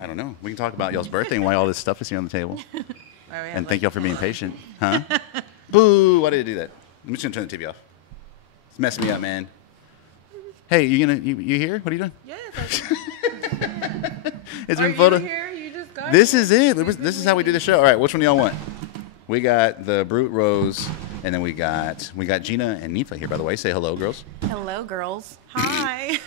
I don't know. We can talk about y'all's birthday and why all this stuff is here on the table. And thank y'all for being patient. Huh? Boo! Why did I do that? I'm just going to turn the TV off. It's messing me up, man. Hey, you here? What are you doing? Yes. It's Are been photo. you here? You just got This here? is it. This is how we do the show. All right, which one do y'all want? We got the Brute Rose, and then we got Gina and Ninfa here. By the way, say hello, girls. Hello, girls. Hi.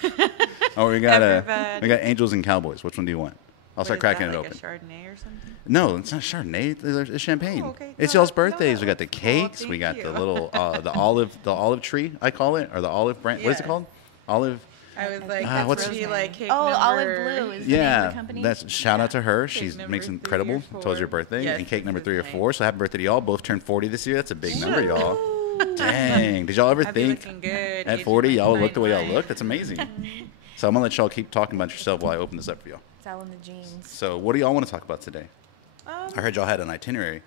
Oh, we got Everybody. Angels and Cowboys. Which one do you want? I'll start cracking it open. A Chardonnay or something? No, it's not Chardonnay. It's champagne. Oh, okay. It's No, y'all's birthdays. no. We got the cakes. Oh, We got thank the you. little the olive tree, I call it, or the olive brand. What is it Yeah. called? Olive. I was like, Ah, that's what's- really like cake Oh, number... Olive Blue is the name of the company. That's shout out to her. She number makes 3 incredible. or Towards your 4. birthday Yes, and cake number this 3 or is 4. So happy birthday to y'all. Both turned 40 this year. That's a big number, y'all. Ooh. Dang. Did y'all ever I'd be think looking good. at Age 40 y'all look the way y'all 99. look? That's amazing. So I'm gonna let y'all keep talking about yourself while I open this up for y'all. It's all in the jeans. So what do y'all want to talk about today? I heard y'all had an itinerary.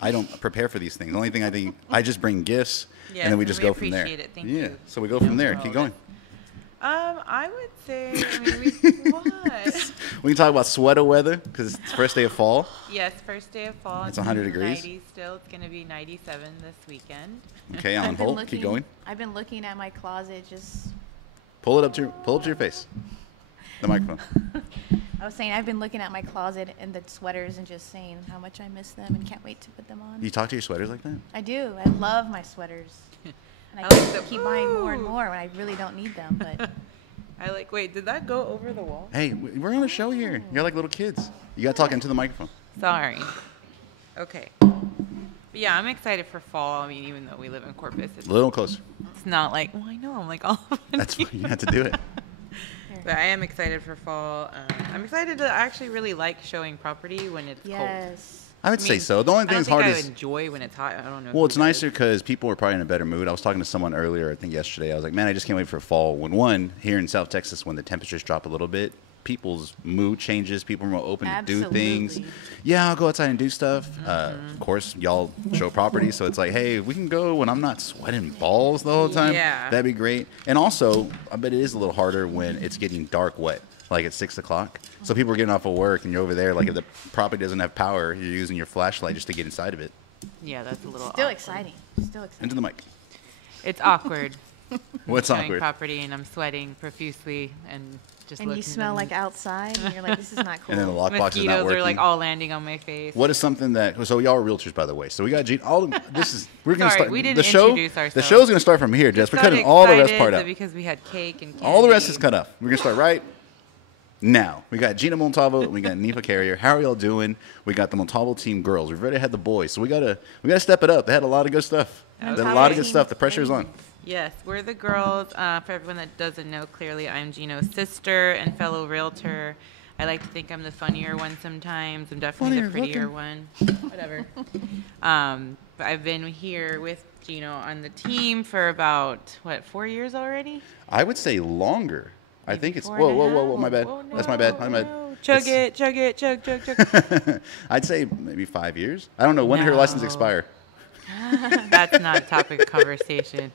I don't prepare for these things. The only thing I do, I just bring gifts, Yes, and then we and just we go from there. appreciate it. Thank yeah. you. So we go from there. for Keep all going. this. I would say, I mean, what? We can talk about sweater weather because it's the first day of fall. Yes, first day of fall. It's 100 degrees. 90 still. It's going to be 97 this weekend. Okay, on hold. Keep going. I've been looking at my closet. Just Pull it up to your face. The microphone. I was saying I've been looking at my closet and the sweaters and just saying how much I miss them and can't wait to put them on. You talk to your sweaters like that? I do. I love my sweaters. And I, I like the- keep buying more and Ooh. more when I really don't need them. But I like, wait, did that go over the wall? Hey, we're on a show here. You're like little kids. You got to talk into the microphone. Sorry. Okay. But yeah, I'm excited for fall. I mean, even though we live in Corpus, A little closer. it's not like, well, I know, I'm like all up in That's here. you have to do it. But I am excited for fall. I'm excited to actually really like showing property when it's cold. yes. I would say so. The only I thing don't that's think hard I is enjoy when it's hot. I don't know. well, who it's does. nicer because people are probably in a better mood. I was talking to someone earlier, I think yesterday. I was like, man, I just can't wait for fall. When here in South Texas, when the temperatures drop a little bit, people's mood changes. People are more open to do things. Absolutely. Yeah, I'll go outside and do stuff. Of course, y'all show property, so it's like, hey, we can go when I'm not sweating balls the whole time. Yeah. That'd be great. And also, I bet it is a little harder when it's getting dark wet, like at 6 o'clock. So people are getting off of work, and you're over there. Like if the property doesn't have power, you're using your flashlight just to get inside of it. Yeah, that's a little Still awkward. exciting. Still exciting. Into the mic. It's awkward. What's showing awkward? property and I'm sweating profusely and just And looking you smell and like outside, and you're like, this is not cool. And then the lockbox is not mosquitoes working. are like all landing on my face. What is something that? So y'all are realtors, by the way. So we got Gina. We're gonna Sorry, start. we didn't the show. introduce The ourselves. show's gonna start from here, Jess. We're cutting all the rest part out. Because we had cake and candy. All the rest is cut off. We're gonna start right now. We got Gina Montalvo and we got Ninfa Carrier. How are y'all doing? We got the Montalvo team girls. We've already had the boys, so we gotta step it up. They had a lot of good stuff. They had a lot of good stuff. The pressure's on. Yes, we're the girls. For everyone that doesn't know, clearly I'm Gino's sister and fellow realtor. I like to think I'm the funnier one sometimes. I'm definitely the prettier one. Whatever. But I've been here with Gino on the team for about, 4 years already? I would say longer. I think it's. 4 Whoa, and a whoa, whoa, whoa! half? My bad. Oh, That's my bad. no, My bad. no. Chug it, chug. I'd say maybe 5 years. I don't know when did her license No. expire. That's not a topic of conversation.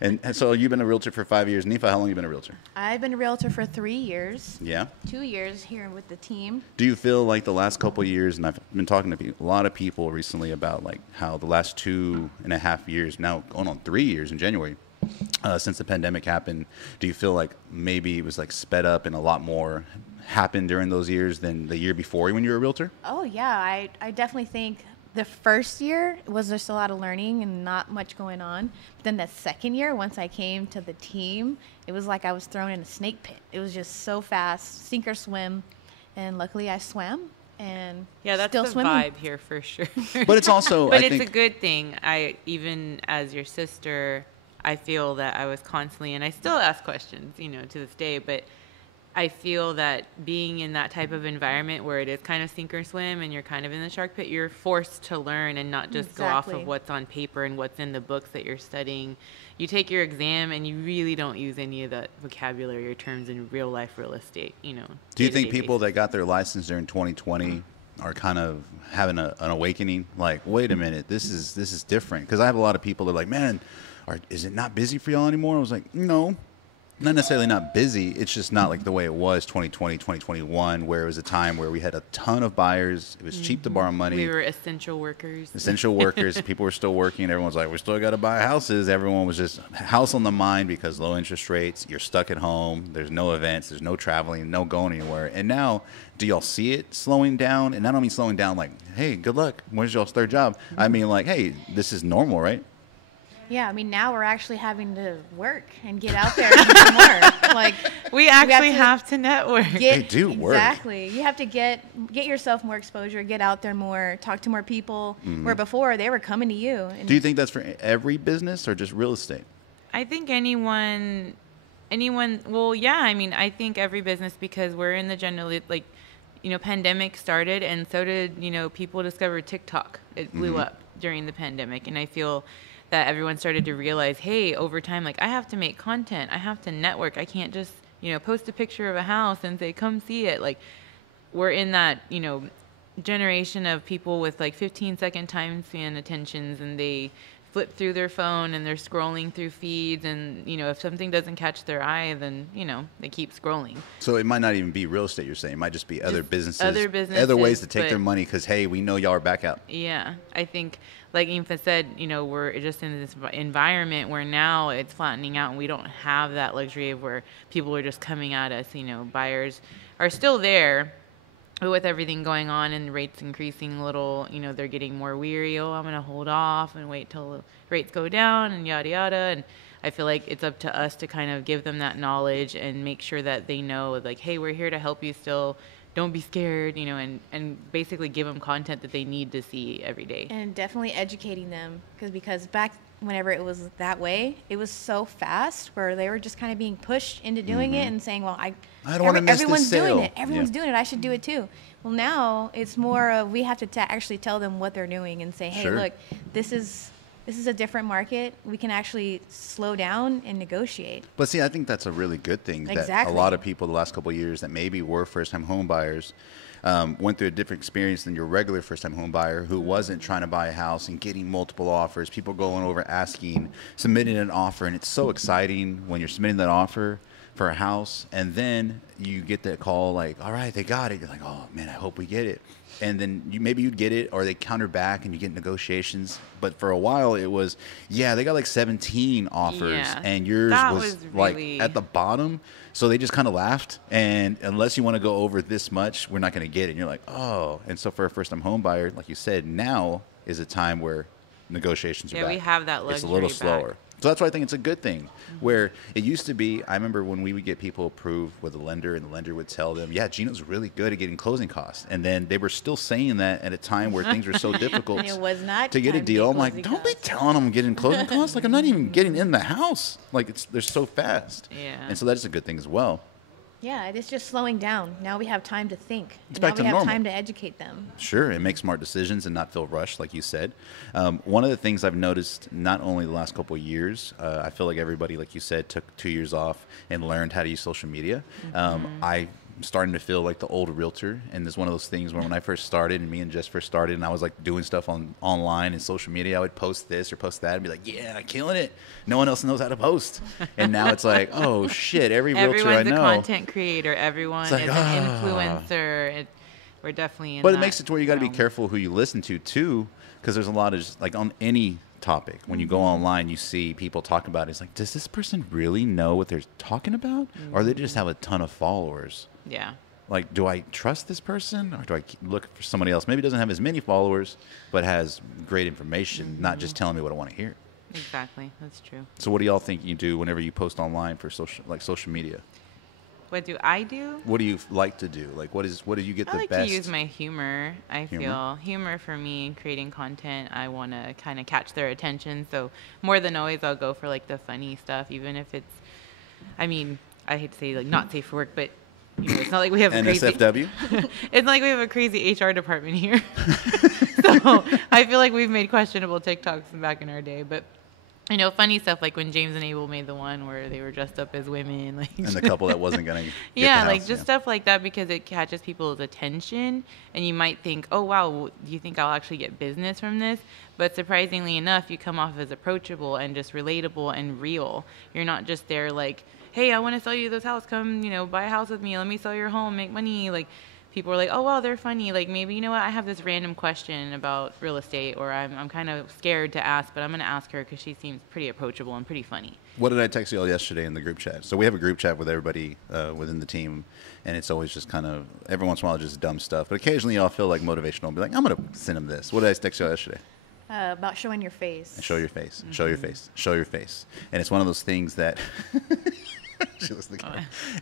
And so you've been a realtor for 5 years. Ninfa, how long you been a realtor? I've been a realtor for 3 years. Yeah. 2 years here with the team. Do you feel like the last couple of years, and I've been talking to a lot of people recently about like how the last 2.5 years, now going on 3 years in January, since the pandemic happened, do you feel like maybe it was like sped up and a lot more happened during those years than the year before when you were a realtor? Oh, yeah. I definitely think the first year was just a lot of learning and not much going on. But then the second year, once I came to the team, it was like I was thrown in a snake pit. It was just so fast, sink or swim. And luckily I swam and Yeah, that's still the swimming. vibe here for sure. But it's also, But I it's think, a good thing. Even as your sister, I feel that I was constantly, and I still ask questions, to this day, but I feel that being in that type of environment where it is kind of sink or swim and you're kind of in the shark pit, you're forced to learn and not just go off Exactly. of what's on paper and what's in the books that you're studying. You take your exam and you really don't use any of that vocabulary or terms in real life real estate, do you think day-to-day people basis. that got their license during 2020 are kind of having an awakening? Like, wait a minute, this is different. Because I have a lot of people that are like, man, is it not busy for y'all anymore? I was like, no. not necessarily not busy. It's just not like the way it was 2020, 2021, where it was a time where we had a ton of buyers. It was cheap to borrow money. We were essential workers. Essential workers. People were still working. Everyone's like, we still got to buy houses. Everyone was just house on the mind because low interest rates. You're stuck at home. There's no events. There's no traveling. No going anywhere. And now, do y'all see it slowing down? And I don't mean slowing down like, hey, good luck. When's y'all's third job? I mean like, hey, this is normal, right? Yeah, I mean, now we're actually having to work and get out there and do more. Like, we actually have to network. They do work. Exactly. You have to get yourself more exposure, get out there more, talk to more people, where before they were coming to you. And do you think that's for every business or just real estate? I think anyone, well, yeah, I mean, I think every business, because we're in the general, like, you know, pandemic started, and so did, you know, people discovered TikTok. It blew up during the pandemic, and I feel that everyone started to realize, hey, over time, like, I have to make content. I have to network. I can't just, you know, post a picture of a house and say, come see it. Like, we're in that, you know, generation of people with, like, 15-second time span attentions, and they flip through their phone and they're scrolling through feeds, and, you know, if something doesn't catch their eye, then, you know, they keep scrolling. So it might not even be real estate, you're saying. It might just be other businesses, other other ways to take their money because, hey, we know y'all are back out. Yeah. I think, like Ninfa said, you know, we're just in this environment where now it's flattening out, and we don't have that luxury of where people are just coming at us. You know, buyers are still there, but with everything going on and rates increasing a little, you know, they're getting more weary. Oh, I'm going to hold off and wait till rates go down and yada, yada. And I feel like it's up to us to kind of give them that knowledge and make sure that they know, like, hey, we're here to help you still. Don't be scared, you know, and basically give them content that they need to see every day. And definitely educating them, because back whenever it was that way, it was so fast where they were just kind of being pushed into doing it and saying, well, I don't want to miss this sale. Doing it. Everyone's doing it. I should do it too. Well, now it's more of we have to actually tell them what they're doing and say, hey, look, this is a different market. We can actually slow down and negotiate. But see, I think that's a really good thing that a lot of people the last couple of years that maybe were first-time home buyers went through a different experience than your regular first-time home buyer who wasn't trying to buy a house and getting multiple offers, people going over asking, submitting an offer. And it's so exciting when you're submitting that offer for a house and then you get that call like, all right, they got it. You're like, oh, man, I hope we get it. And then maybe you'd get it or they counter back and you get negotiations. But for a while it was, they got like 17 offers and yours was really like at the bottom. So they just kind of laughed. And unless you want to go over this much, we're not going to get it. And you're like, oh. And so for a first-time home buyer, like you said, now is a time where negotiations are back. We have that luxury. It's a little slower. So that's why I think it's a good thing. Where it used to be, I remember when we would get people approved with a lender and the lender would tell them, Gino's really good at getting closing costs. And then they were still saying that at a time where things were so difficult it was not to get a deal. I'm like, don't be telling them I'm getting closing costs. Like, I'm not even getting in the house. Like, they're so fast. Yeah. And so that's a good thing as well. Yeah, it's just slowing down. Now we have time to think. It's back to normal. Now we have time to educate them. Sure, and make smart decisions and not feel rushed, like you said. One of the things I've noticed, not only the last couple of years, I feel like everybody, like you said, took 2 years off and learned how to use social media. I'm starting to feel like the old realtor, and it's one of those things where when I first started, and me and Jess first started, and I was like doing stuff online and social media, I would post this or post that and be like, I'm killing it. No one else knows how to post. And now it's like, oh shit, every realtor I know. Everyone's a content creator. Everyone is an influencer. We're definitely in But it makes it to where you got to be careful who you listen to too, because there's a lot of just, like on any topic, when you go online, you see people talk about it. It's like, does this person really know what they're talking about, or they just have a ton of followers? Yeah. Like, do I trust this person, or do I look for somebody else? Maybe doesn't have as many followers, but has great information, not just telling me what I want to hear. Exactly, that's true. So, what do y'all think you do whenever you post online for social media? What do I do? What do you like to do? Like, what do you get the best? I like to use my humor. I feel humor for me, creating content, I want to kind of catch their attention. So more than always, I'll go for like the funny stuff, even if it's, I mean, I hate to say like not safe for work, but you know, it's not like we have a NSFW. It's not like we have a crazy HR department here. So I feel like we've made questionable TikToks back in our day, but I know funny stuff like when James and Abel made the one where they were dressed up as women, like And the couple that wasn't gonna get yeah, the like house, just stuff like that because it catches people's attention, and you might think, oh wow, do you think I'll actually get business from this? But surprisingly enough, you come off as approachable and just relatable and real. You're not just there like, hey, I want to sell you this house, come buy a house with me, let me sell your home, make money. Like people are like, oh wow, they're funny. Like maybe what, I have this random question about real estate, or I'm kind of scared to ask, but I'm gonna ask her because she seems pretty approachable and pretty funny. What did I text you all yesterday in the group chat? So we have a group chat with everybody within the team, and it's always just kind of every once in a while just dumb stuff. But occasionally I'll feel like motivational and be like, I'm gonna send them this. What did I text you all yesterday? About showing your face. And show your face. Mm-hmm. Show your face. Show your face. And it's one of those things that.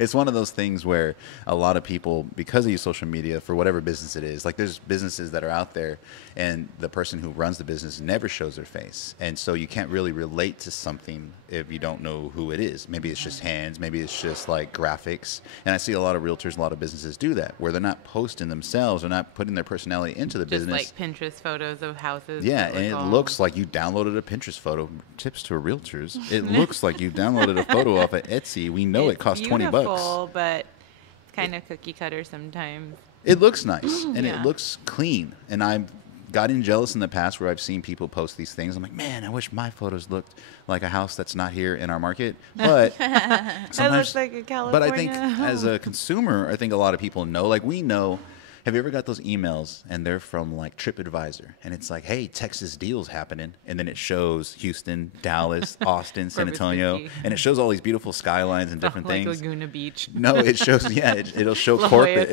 It's one of those things where a lot of people, because they use social media for whatever business it is, like there's businesses that are out there and the person who runs the business never shows their face. And so you can't really relate to something if you don't know who it is. Maybe it's just hands, maybe it's just like graphics. And I see a lot of realtors, a lot of businesses do that where they're not posting themselves, they're not putting their personality into the business. Just like Pinterest photos of houses. Yeah, and it looks like you downloaded a Pinterest photo. Tips to realtors. It looks like you downloaded a photo off of Etsy. We know it costs $20. But it's kind of cookie cutter sometimes. It looks nice and it looks clean. And I've gotten jealous in the past where I've seen people post these things. I'm like, man, I wish my photos looked like a house that's not here in our market. But sometimes, that looks like a California. But I think as a consumer, I think a lot of people know. Like we know. Have you ever got those emails and they're from like TripAdvisor and it's like, hey, Texas deals happening, and then it shows Houston, Dallas, Austin, San Antonio, and it shows all these beautiful skylines and different like things. Laguna Beach. No, it shows it'll show Corpus, and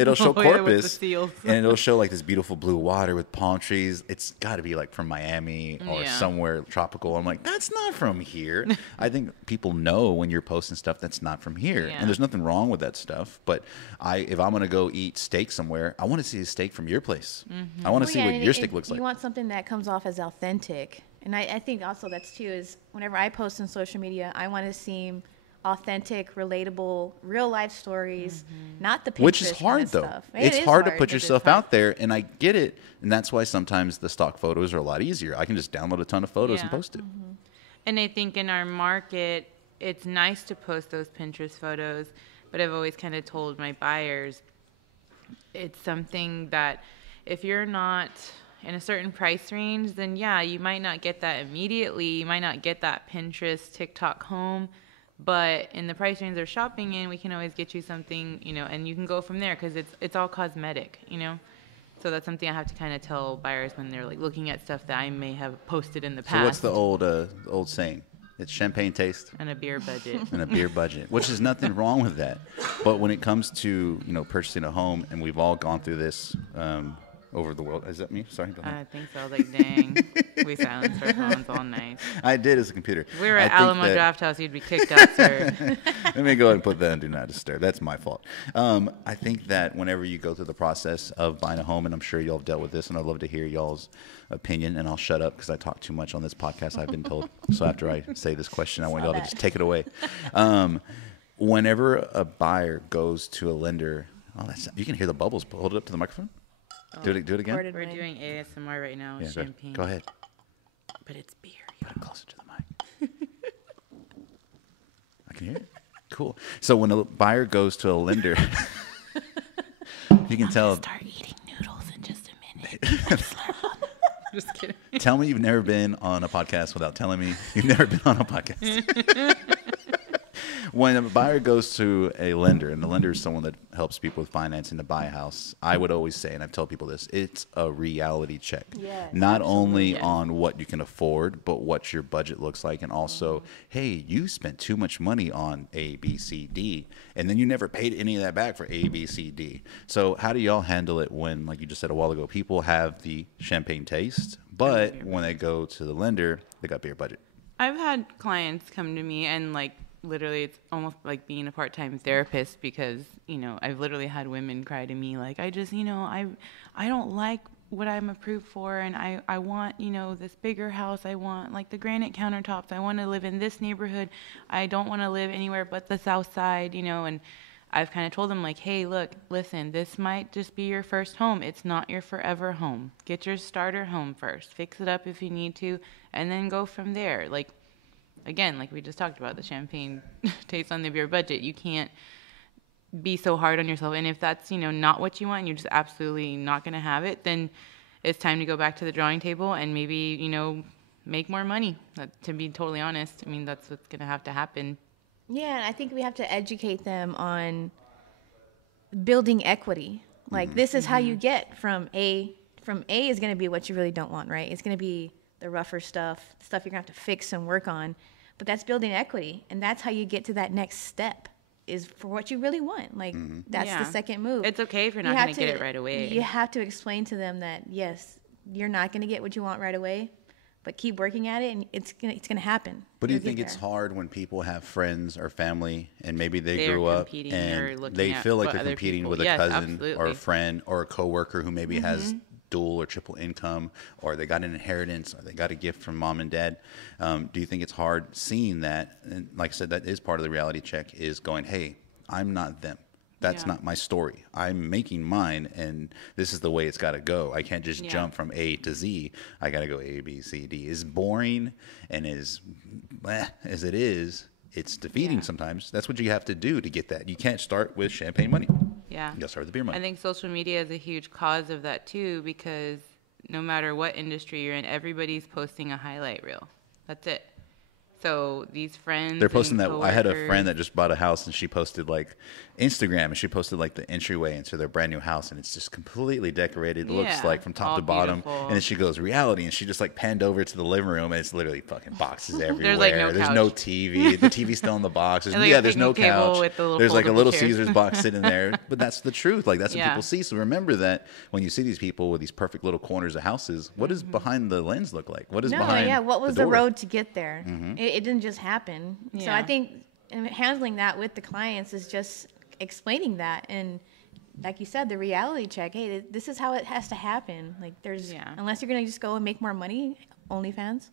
it'll show like this beautiful blue water with palm trees. It's got to be like from Miami or somewhere tropical. I'm like, that's not from here. I think people know when you're posting stuff that's not from here, and there's nothing wrong with that stuff. But if I'm gonna go eat steak somewhere, I want to see a steak from your place. I want to see what your steak looks like. You want something that comes off as authentic. And I think also that's too is whenever I post on social media, I want to seem authentic, relatable, real life stories, not the Pinterest which is hard though. Stuff. It's hard to put yourself out there, and I get it. And that's why sometimes the stock photos are a lot easier. I can just download a ton of photos and post it. And I think in our market, it's nice to post those Pinterest photos, but I've always kind of told my buyers, it's something that if you're not in a certain price range, then you might not get that immediately. You might not get that Pinterest, TikTok home, but in the price range they're shopping in, we can always get you something, and you can go from there because it's all cosmetic, So that's something I have to kind of tell buyers when they're like looking at stuff that I may have posted in the past. So what's the old saying? It's champagne taste and a beer budget. And a beer budget, which is nothing wrong with that. But when it comes to purchasing a home, and we've all gone through this over the world. Is that me? Sorry. I think so. I was like, dang, we silenced our phones all night. I did as a computer. If we were at Alamo Draft House, you'd be kicked out, sir. Let me go ahead and put that on Do Not Disturb. That's my fault. I think that whenever you go through the process of buying a home, and I'm sure y'all have dealt with this, and I'd love to hear y'all's opinion, and I'll shut up because I talk too much on this podcast, I've been told. So after I say this question, I want y'all to just take it away. Whenever a buyer goes to a lender, you can hear the bubbles. Hold it up to the microphone. Do it again. We're doing ASMR right now with champagne. Go ahead. But it's beer. Put it closer to the mic. I can hear it. Cool. So when a buyer goes to a lender, you can tell. Start eating noodles in just a minute. Just kidding. Tell me you've never been on a podcast without telling me you've never been on a podcast. When a buyer goes to a lender, and the lender is someone that helps people with financing to buy a house, I would always say, and I've told people this, it's a reality check. Yes, not only on what you can afford, but what your budget looks like, and also, hey, you spent too much money on A, B, C, D, and then you never paid any of that back for A, B, C, D. So how do y'all handle it when, like you just said a while ago, people have the champagne taste, but when they go to the lender, they got beer budget? I've had clients come to me and literally it's almost like being a part-time therapist because, I've literally had women cry to me like, I just, I don't like what I'm approved for, and I want, this bigger house. I want the granite countertops. I want to live in this neighborhood. I don't want to live anywhere but the south side, and I've kind of told them hey, listen, this might just be your first home. It's not your forever home. Get your starter home first. Fix it up if you need to, and then go from there. again, like we just talked about, the champagne tastes on the beer budget. You can't be so hard on yourself. And if that's, not what you want and you're just absolutely not going to have it, then it's time to go back to the drawing table and maybe, make more money. To be totally honest, I mean, that's what's going to have to happen. Yeah, and I think we have to educate them on building equity. Like, this is how you get from A. From A is going to be what you really don't want, right? It's going to be the rougher stuff you're going to have to fix and work on. But that's building equity, and that's how you get to that next step, is for what you really want. Like, that's the second move. It's okay if you're not going to get it right away. You have to explain to them that, yes, you're not going to get what you want right away, but keep working at it, and it's gonna happen. But do you think it's hard when people have friends or family, and maybe they grew up and they feel like they're competing with a cousin or a friend or a coworker who maybe has dual or triple income, or they got an inheritance, or they got a gift from mom and dad? Do you think it's hard seeing that? And like I said, that is part of the reality check, is going, hey, I'm not them. That's not my story. I'm making mine, and this is the way it's got to go. I can't just jump from A to Z. I got to go A, B, C, D. As boring and as it is, it's defeating sometimes. That's what you have to do to get that. You can't start with champagne money. Yeah. You got to start with the beer money. I think social media is a huge cause of that, too, because no matter what industry you're in, everybody's posting a highlight reel. That's it. So these friends, they're posting that. I had a friend that just bought a house, and she posted like Instagram, and she posted like the entryway into their brand new house, and it's just completely decorated. It looks like from top to bottom. Beautiful. And then she goes reality, and she just like panned over to the living room, and it's literally fucking boxes everywhere. There's no TV. The TV's still in the box. There's no couch. There's like a Little Caesars box sitting there. But that's the truth. Like, that's what people see. So remember that when you see these people with these perfect little corners of houses, what does behind the lens look like? What is behind? What was the road to get there? It didn't just happen. Yeah. So I think handling that with the clients is just explaining that, and like you said, the reality check. Hey, this is how it has to happen. Like, unless you're gonna just go and make more money, OnlyFans.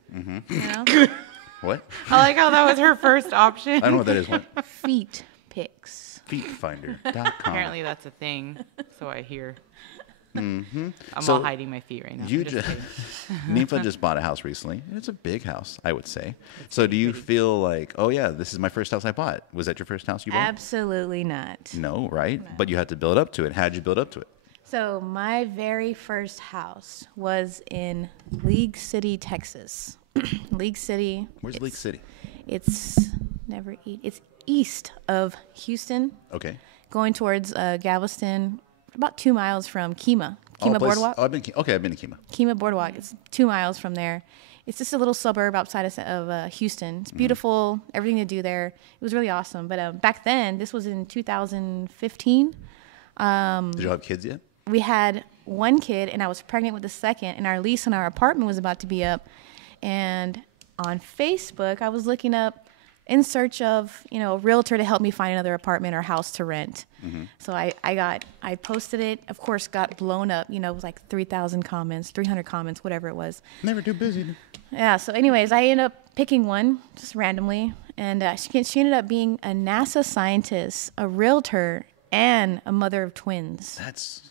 What? I like how that was her first option. I don't know what that is. What? Feet pics. Feetfinder.com. Apparently that's a thing, so I hear. I'm So all hiding my feet right now. Ninfa just bought a house recently. It's a big house, I would say. So do you feel like, oh yeah, this is my first house I bought? Was that your first house you bought? Absolutely not. No, right? No. But you had to build up to it. How did you build up to it? So my very first house was in League City, Texas. League City. Where's League City? It's east of Houston. Okay. Going towards Galveston. About 2 miles from Kemah Boardwalk. Oh, I've been to Kemah. Kemah Boardwalk. It's 2 miles from there. It's just a little suburb outside of Houston. It's beautiful. Everything to do there. It was really awesome. But back then, this was in 2015. Did you have kids yet? We had one kid, and I was pregnant with the second, and our lease on our apartment was about to be up. And on Facebook, I was looking up in search of, a realtor to help me find another apartment or house to rent. So I posted it, of course, got blown up, it was like 3,000 comments, 300 comments, whatever it was. Never too busy. Yeah, so anyways, I ended up picking one just randomly, and she ended up being a NASA scientist, a realtor, and a mother of twins.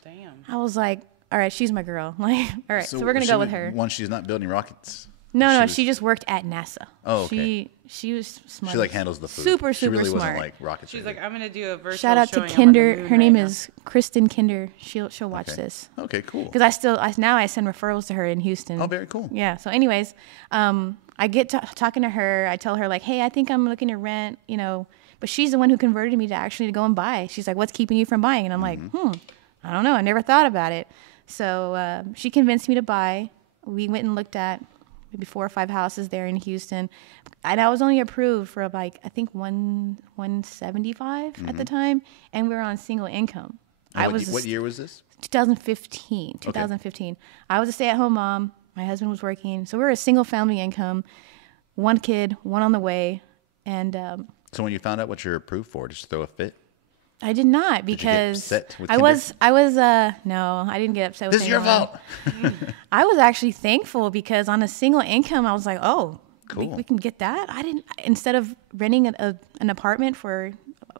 Damn. I was like, all right, she's my girl. Like, all right, so we're going to go with her. One, she's not building rockets. No, she just worked at NASA. Oh, okay. She was smart. She like handles the food. Super she really smart. Wasn't like rocket. She's like, I'm gonna do a virtual. Shout out to Kinder. Her name is Kristen Kinder. She'll watch this. Okay, cool. Because now I send referrals to her in Houston. Oh, very cool. Yeah. So, anyways, I get to talking to her. I tell her like, hey, I think I'm looking to rent. But she's the one who converted me to actually go and buy. She's like, what's keeping you from buying? And I'm like, I don't know. I never thought about it. So she convinced me to buy. We went and looked at maybe 4 or 5 houses there in Houston. And I was only approved for like, I think 175 at the time. And we were on single income. What year was this? 2015. Okay. I was a stay-at-home mom. My husband was working. So we were a single family income. 1 kid, 1 on the way. And so when you found out what you're approved for, just throw a fit? I did not, because did you get upset with no, I didn't get upset with This is your fault. I was actually thankful, because on a single income, I was like, oh, cool. We can get that. Instead of renting an apartment for,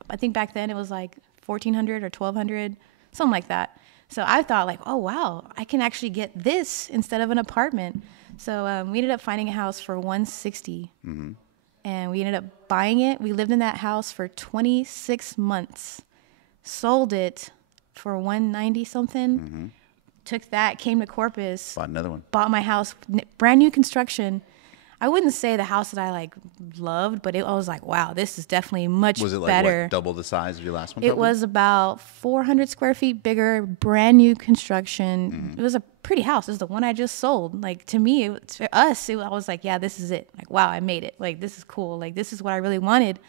I think back then it was like $1,400 or $1,200, something like that. So I thought like, oh, wow, I can actually get this instead of an apartment. So we ended up finding a house for $160. and we ended up buying it. We lived in that house for 26 months, sold it for 190 something. Took that, came to Corpus, Bought another one. bought my house, brand new construction. I wouldn't say the house that I like loved, but I was like, wow, this is definitely much better. Was it like what, double the size of your last one? It was about 400 square feet bigger, brand new construction. It was a pretty house. It was the one I just sold. Like, to me, for us, I was like, yeah, this is it. Like, wow, I made it. Like, this is cool. Like, this is what I really wanted.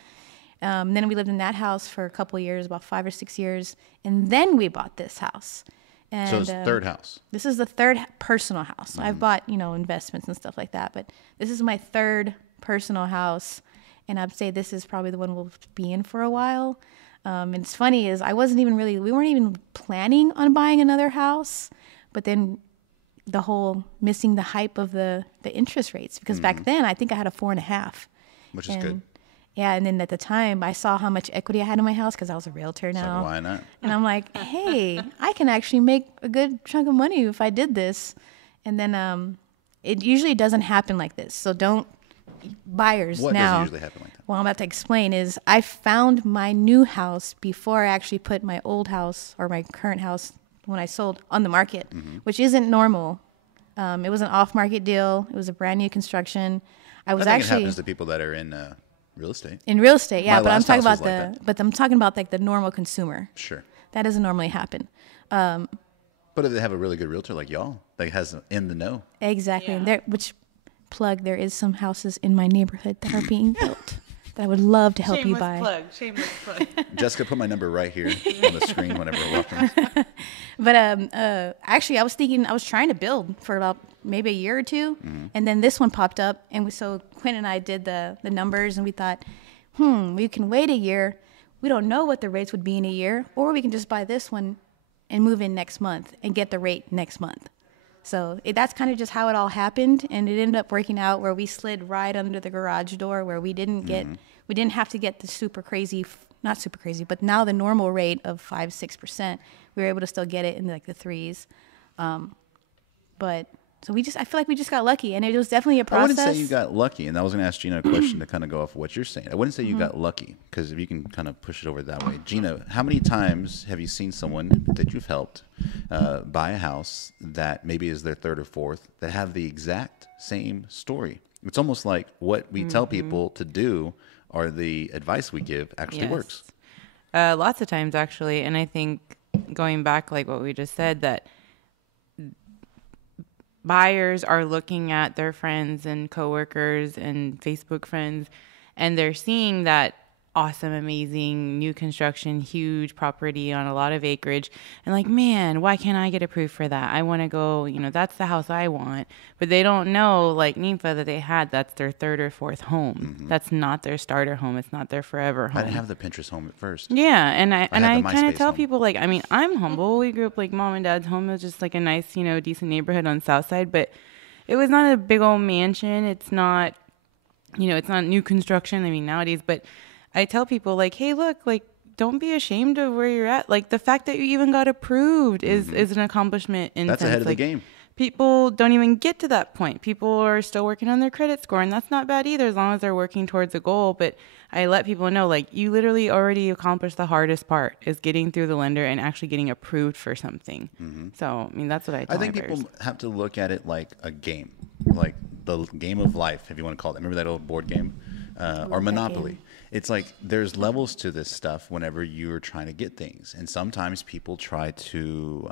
Then we lived in that house for a couple of years, about 5 or 6 years. And then we bought this house. And, so it's third house. This is the third personal house. I've bought, investments and stuff like that, but this is my third personal house, and I'd say this is probably the one we'll be in for a while. And it's funny is we weren't even planning on buying another house, but then the whole missing the hype of the interest rates, because back then I think I had a 4.5, Which is good. Yeah, and then at the time, I saw how much equity I had in my house because I was a realtor now. So why not? And I'm like, hey, I can actually make a good chunk of money if I did this. And then it usually doesn't happen like this. So buyers What now. doesn't usually happen like that? Well, I'm about to explain is I found my new house before I actually put my old house or my current house when I sold on the market, which isn't normal. It was an off-market deal. It was a brand new construction. I think it happens to people that are in real estate. In real estate, yeah, My but I'm last talking house about was like that. but I'm talking about like the normal consumer. Sure. That doesn't normally happen. But if they have a really good realtor like y'all, that has in the know. Exactly. And there is some houses in my neighborhood that are being built that I would love to help you buy. Shameless plug. Jessica, put my number right here on the screen whenever we're walking. But actually, I was trying to build for about maybe a year or two, and then this one popped up, and so Quinn and I did the numbers, and we thought, we can wait a year. We don't know what the rates would be in a year, or we can just buy this one and move in next month and get the rate next month. So that's kind of just how it all happened, and it ended up working out where we slid right under the garage door, where we didn't have to get the super crazy, not super crazy, but now the normal rate of 5-6%. We were able to still get it in like the 3s, but so I feel like we just got lucky, and it was definitely a process. I wouldn't say you got lucky, and I was going to ask Gina a question to kind of go off of what you're saying. I wouldn't say you got lucky, because if you can kind of push it over that way. Gina, how many times have you seen someone that you've helped buy a house that maybe is their third or fourth that have the exact same story? It's almost like what we tell people to do or the advice we give actually works. Lots of times, actually, and I think going back, like what we just said, that buyers are looking at their friends and coworkers and Facebook friends, and they're seeing that awesome, amazing, new construction, huge property on a lot of acreage, and like, man, why can't I get approved for that? I want to go, that's the house I want. But they don't know, like Ninfa, that that's their third or fourth home. That's not their starter home. It's not their forever home. I didn't have the Pinterest home at first. Yeah, and I kind of tell home. people, like, I mean, I'm humble. We grew up like mom and dad's home. It was just like a nice, decent neighborhood on the south side, but it was not a big old mansion. It's not, it's not new construction. I mean, nowadays, but I tell people, like, hey, look, like, don't be ashamed of where you're at. Like, the fact that you even got approved is an accomplishment. That's ahead of the game. People don't even get to that point. People are still working on their credit score, and that's not bad either, as long as they're working towards a goal. But I let people know, like, you literally already accomplished the hardest part, is getting through the lender and actually getting approved for something. So, I mean, that's what I tell I think my people buyers. have to look at it like a game, like the game of life, if you want to call it. Remember that old board game? Or Monopoly. It's like there's levels to this stuff whenever you're trying to get things. And sometimes people try to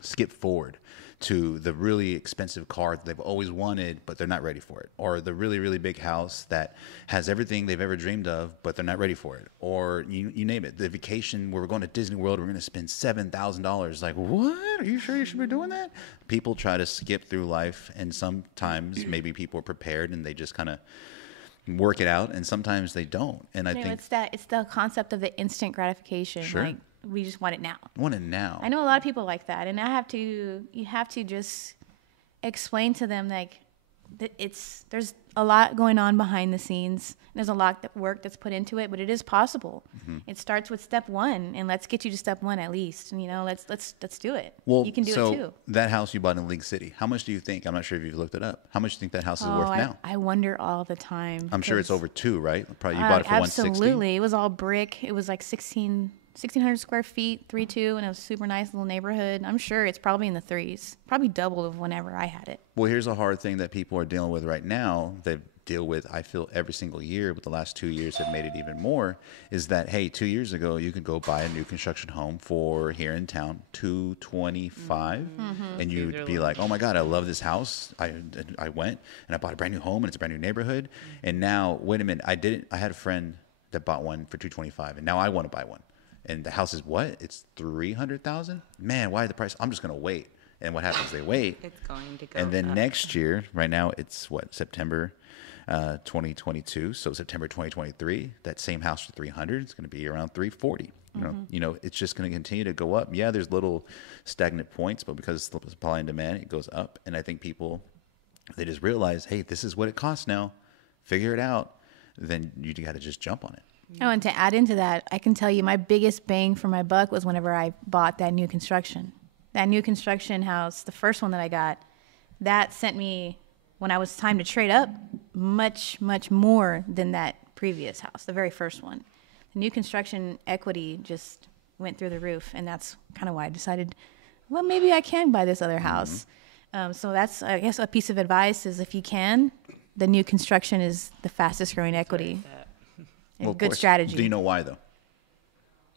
skip forward to the really expensive car that they've always wanted, but they're not ready for it. Or the really, really big house that has everything they've ever dreamed of, but they're not ready for it. Or you name it, the vacation where we're going to Disney World, we're going to spend $7,000. Like, what? Are you sure you should be doing that? People try to skip through life, and sometimes maybe people are prepared and they just kind of work it out, and sometimes they don't. And I think it's the concept of the instant gratification. Sure. Like, we just want it now. Want it now. I know a lot of people like that, and you have to just explain to them, like, there's a lot going on behind the scenes. There's a lot of work that's put into it, but it is possible. It starts with step one, and let's get you to step one at least. And, let's do it. Well, You can do so it too. that house you bought in League City, how much do you think? I'm not sure if you've looked it up. How much do you think that house is worth now? I wonder all the time. I'm sure it's 'cause, over 2, right? Probably you bought it for 160. Absolutely. It was all brick. It was like 1,600 square feet, 3-2, and it was a super nice little neighborhood. I'm sure it's probably in the threes, probably double of whenever I had it. Well, here's a hard thing that people are dealing with right now. They deal with, I feel, every single year, but the last 2 years have made it even more, is that, hey, 2 years ago, you could go buy a new construction home for here in town, $225, and you'd be like, oh my God, I love this house. I went and I bought a brand new home and it's a brand new neighborhood. And now, wait a minute, I had a friend that bought one for $225, and now I want to buy one. And the house is what? It's $300,000? Man, why the price? I'm just going to wait. And what happens? They wait. It's going to go And then up. next year, right now, it's what, September 2022. So September 2023, that same house for 300 is going to be around 340. You know, it's just going to continue to go up. Yeah, there's little stagnant points, but because it's supply and demand, it goes up. And I think people, they just realize, hey, this is what it costs now. Figure it out. Then you got to just jump on it. Oh, and to add into that, I can tell you my biggest bang for my buck was whenever I bought that new construction. That new construction house, the first one that I got, that sent me, when I was time to trade up, much, much more than that previous house, the very first one. The new construction equity just went through the roof, and that's kind of why I decided, well, maybe I can buy this other house. So that's, I guess, a piece of advice is if you can, the new construction is the fastest growing equity. Well, of Good course. strategy. Do you know why, though?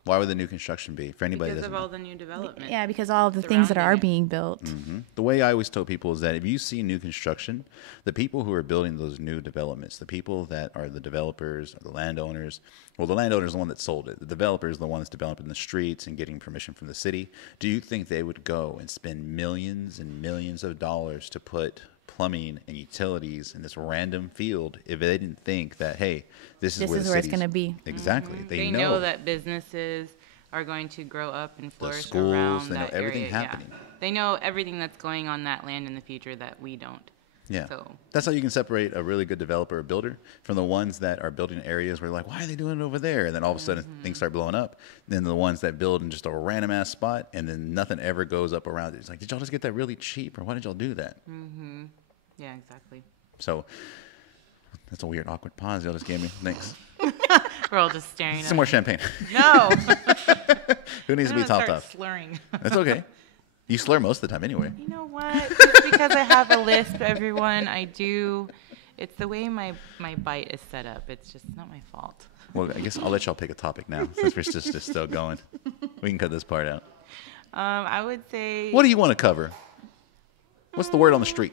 Why would the new construction be? For anybody Because that of doesn't all know. the new development. Yeah, because all the things that surrounding are it. being built. The way I always tell people is that if you see new construction, the people who are building those new developments, the people that are the developers, or the landowners, well, the landowner is the one that sold it. The developer is the one that's developing the streets and getting permission from the city. Do you think they would go and spend millions and millions of dollars to put plumbing and utilities in this random field if they didn't think that, hey, this is where it's city's going to be. Exactly. They know that businesses are going to grow up and flourish schools, around they know that everything area. happening. Yeah. They know everything that's going on that land in the future that we don't. Yeah. So That's how you can separate a really good developer or builder from the ones that are building areas where you're like, why are they doing it over there? And then all of a sudden things start blowing up. Then the ones that build in just a random ass spot and then nothing ever goes up around it. It's like, did y'all just get that really cheap or why did y'all do that? yeah, exactly. So that's a weird, awkward pause y'all just gave me. Thanks. We're all just staring. Some more champagne. No. Who needs to be topped start off? slurring. That's okay. You slur most of the time anyway. You know what? Just because I have a lisp, everyone, I do. It's the way my bite is set up. It's just not my fault. Well, I guess I'll let y'all pick a topic now since we're just still going. We can cut this part out. I would say. What do you want to cover? What's the word on the street?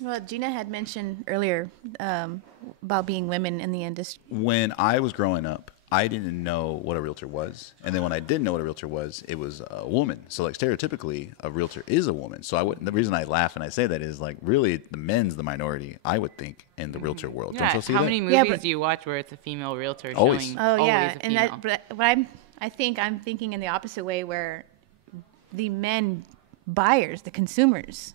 Well, Gina had mentioned earlier about being women in the industry. When I was growing up, I didn't know what a realtor was. And then when I did know what a realtor was, it was a woman. So like stereotypically, a realtor is a woman. So the reason I laugh and I say that is like really the men's the minority, I would think, in the realtor world. Yeah, Don't you see how that? many Yeah, movies but- do you watch where it's a female realtor Always. showing Oh, yeah. always a And female? but I'm thinking in the opposite way where the men buyers, the consumers,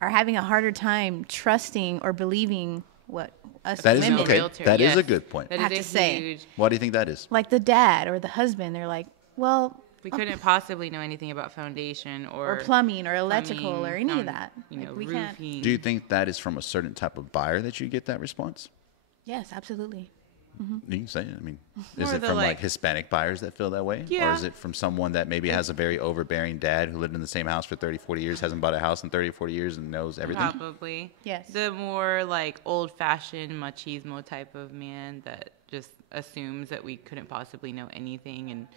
are having a harder time trusting or believing what us That is women okay. Realtor, That is yes. a good point. That I have is to a say. huge. Why do you think that is? like the dad or the husband, they're like, well, We couldn't possibly know anything about foundation or plumbing or electrical plumbing, or any of found- that. You Like, know, we can't. roofing. Do you think that is from a certain type of buyer that you get that response? Yes, absolutely. You can say it. I mean, is More it the, from like like- Hispanic buyers that feel that way? Or Yeah. is it from someone that maybe has a very overbearing dad who lived in the same house for 30, 40 years, hasn't bought a house in 30, 40 years and knows everything? Probably. Yes. The more like old-fashioned machismo type of man that just assumes that we couldn't possibly know anything, and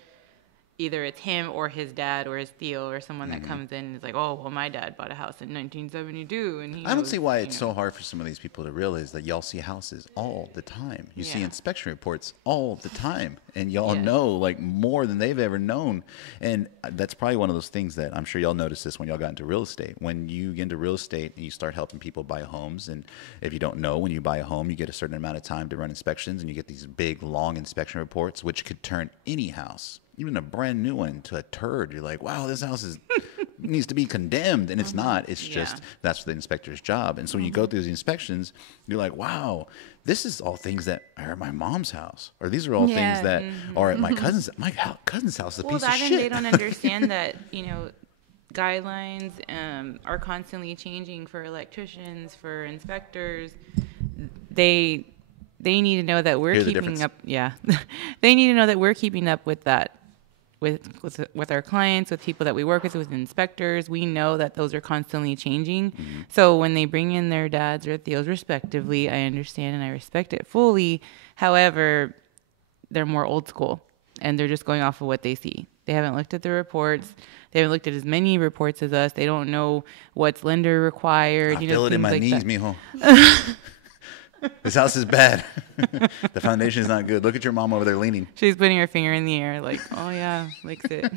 either it's him or his dad or his Theo or someone that comes in and is like, oh, well, my dad bought a house in 1972, and he I don't knows, see why you it's know. so hard for some of these people to realize that y'all see houses all the time. You see Yeah. inspection reports all the time, and y'all Yeah. know like more than they've ever known. And that's probably one of those things that I'm sure y'all noticed this when y'all got into real estate. When you get into real estate and you start helping people buy homes, and if you don't know, when you buy a home, you get a certain amount of time to run inspections, and you get these big, long inspection reports, which could turn any house, even a brand new one, to a turd. You're like, wow, this house is needs to be condemned, and it's not. It's just that's the inspector's job. And so when you go through the inspections, you're like, wow, this is all things that are at my mom's house, or these are all things that are at my cousin's house. A piece of shit. They don't understand that guidelines are constantly changing for electricians, for inspectors. They need to know that we're keeping up. Yeah, they need to know that we're keeping up with that. With our clients, with people that we work with inspectors, we know that those are constantly changing. So when they bring in their dads or theos respectively, I understand and I respect it fully. However, they're more old school and they're just going off of what they see. They haven't looked at the reports. They haven't looked at as many reports as us. They don't know what's lender required. I feel it in my knees, mijo. This house is bad. The foundation is not good. Look at your mom over there leaning. She's putting her finger in the air like, oh, yeah, likes it.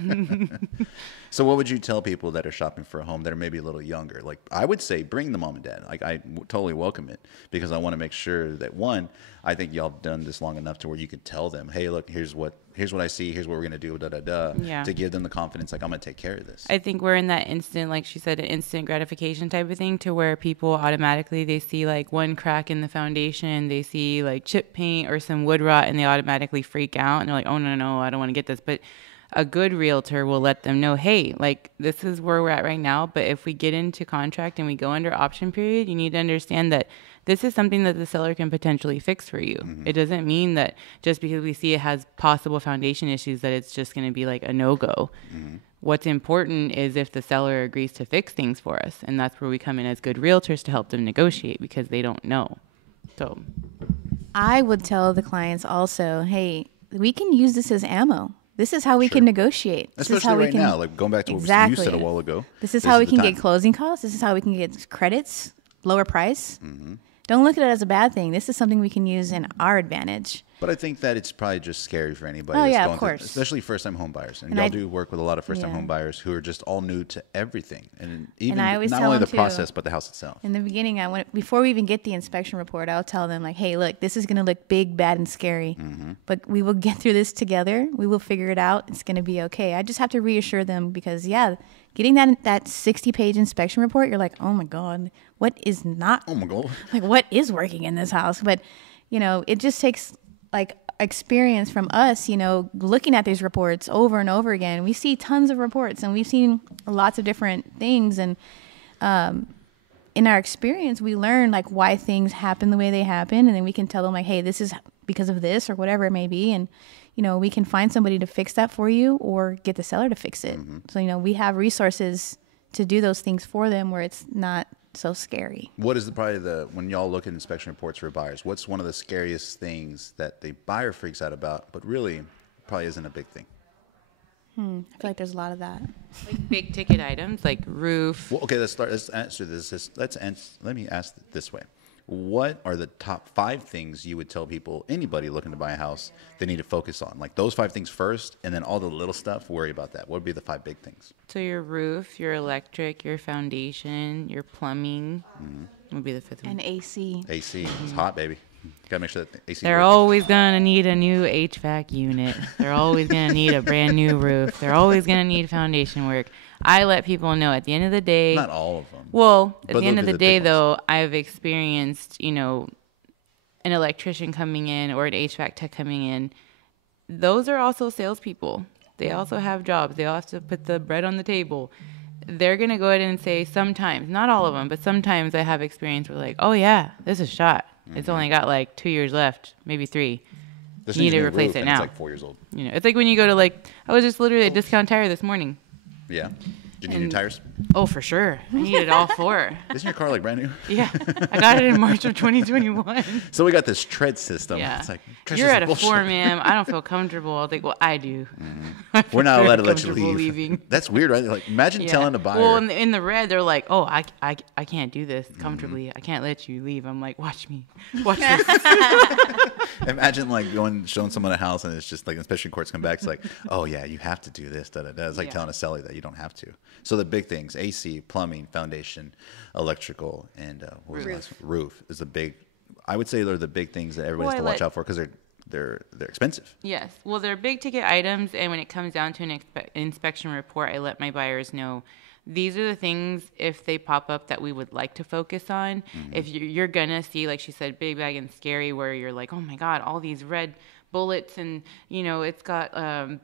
So what would you tell people that are shopping for a home that are maybe a little younger? Like, I would say bring the mom and dad. Like, I totally welcome it because I want to make sure that, one, I think y'all have done this long enough to where you could tell them, hey, look, here's what I see. Here's what we're going to do, to give them the confidence, like, I'm going to take care of this. I think we're in that instant, like she said, an instant gratification type of thing to where people automatically, they see like one crack in the foundation, they see like chip paint or some wood rot, and they automatically freak out and they're like, oh, no, I don't want to get this. But a good realtor will let them know, hey, like, this is where we're at right now. But if we get into contract and we go under option period, you need to understand that this is something that the seller can potentially fix for you. It doesn't mean that just because we see it has possible foundation issues that it's just going to be like a no-go. What's important is if the seller agrees to fix things for us. And that's where we come in as good realtors to help them negotiate because they don't know. So I would tell the clients also, hey, we can use this as ammo. This is how we can negotiate. Especially now, like going back to what you said a while ago. This is how we can get closing costs. This is how we can get credits, lower price. Don't look at it as a bad thing. This is something we can use in our advantage. But I think that it's probably just scary for anybody. Of course. Especially first-time home buyers. And y'all do work with a lot of first-time home buyers who are just all new to everything. And even not only the process, but the house itself. In the beginning, before we even get the inspection report, I'll tell them, like, hey, look, this is going to look big, bad, and scary. But we will get through this together. We will figure it out. It's going to be okay. I just have to reassure them because, getting that 60-page inspection report, you're like, oh, my God, what is not? Oh, my God. Like, what is working in this house? But, it just takes like experience from us, looking at these reports over and over again. We see tons of reports and we've seen lots of different things. And in our experience, we learn like why things happen the way they happen. And then we can tell them like, hey, this is because of this or whatever it may be. And, we can find somebody to fix that for you or get the seller to fix it. So, we have resources to do those things for them where it's not so scary. What is when y'all look at inspection reports for buyers, what's one of the scariest things that the buyer freaks out about, but really probably isn't a big thing? I feel like there's a lot of that. Like big ticket items like roof. Well, okay, let's answer this. Let me ask it this way. What are the top 5 things you would tell people, anybody looking to buy a house, they need to focus on? Like those 5 things first, and then all the little stuff, worry about that. What would be the 5 big things? So your roof, your electric, your foundation, your plumbing would be the 5th one. And AC. AC. It's hot, baby. You gotta make sure that the AC They're works. always gonna need a new HVAC unit. They're always gonna need a brand new roof. They're always gonna need foundation work. I let people know at the end of the day. Not all of them. Well, at the end of the day, though, I've experienced, an electrician coming in or an HVAC tech coming in. Those are also salespeople. They also have jobs. They also have to put the bread on the table. They're going to go ahead and say sometimes, not all of them, but sometimes I have experience where like, oh, yeah, this is shot. It's only got like 2 years left, maybe 3. You need to replace it now. It's like 4 years old. It's like when you go to I was just literally at Discount Tire this morning. Yeah. Do you need new tires? Oh, for sure. I needed all 4. Isn't your car like brand new? Yeah. I got it in March of 2021. So we got this tread system. Yeah. It's like, you're at a 4, ma'am. I don't feel comfortable. I was like, well, I do. We're not allowed to let you leave. Leaving. That's weird, right? Like, imagine telling a buyer. Well, in the red, they're like, oh, I can't do this comfortably. I can't let you leave. I'm like, watch me. Watch this. Imagine like showing someone a house and it's just like inspection courts come back. It's like, oh yeah, you have to do this. It's like telling a seller that you don't have to. So the big things: AC, plumbing, foundation, electrical, and roof is the big. I would say they're the big things that everybody has to watch out for because they're they're expensive. Yes. Well, they're big ticket items, and when it comes down to an inspection report, I let my buyers know these are the things, if they pop up, that we would like to focus on. If you're going to see, like she said, big bag and scary, where you're like, oh my God, all these red bullets, and, you know, it's got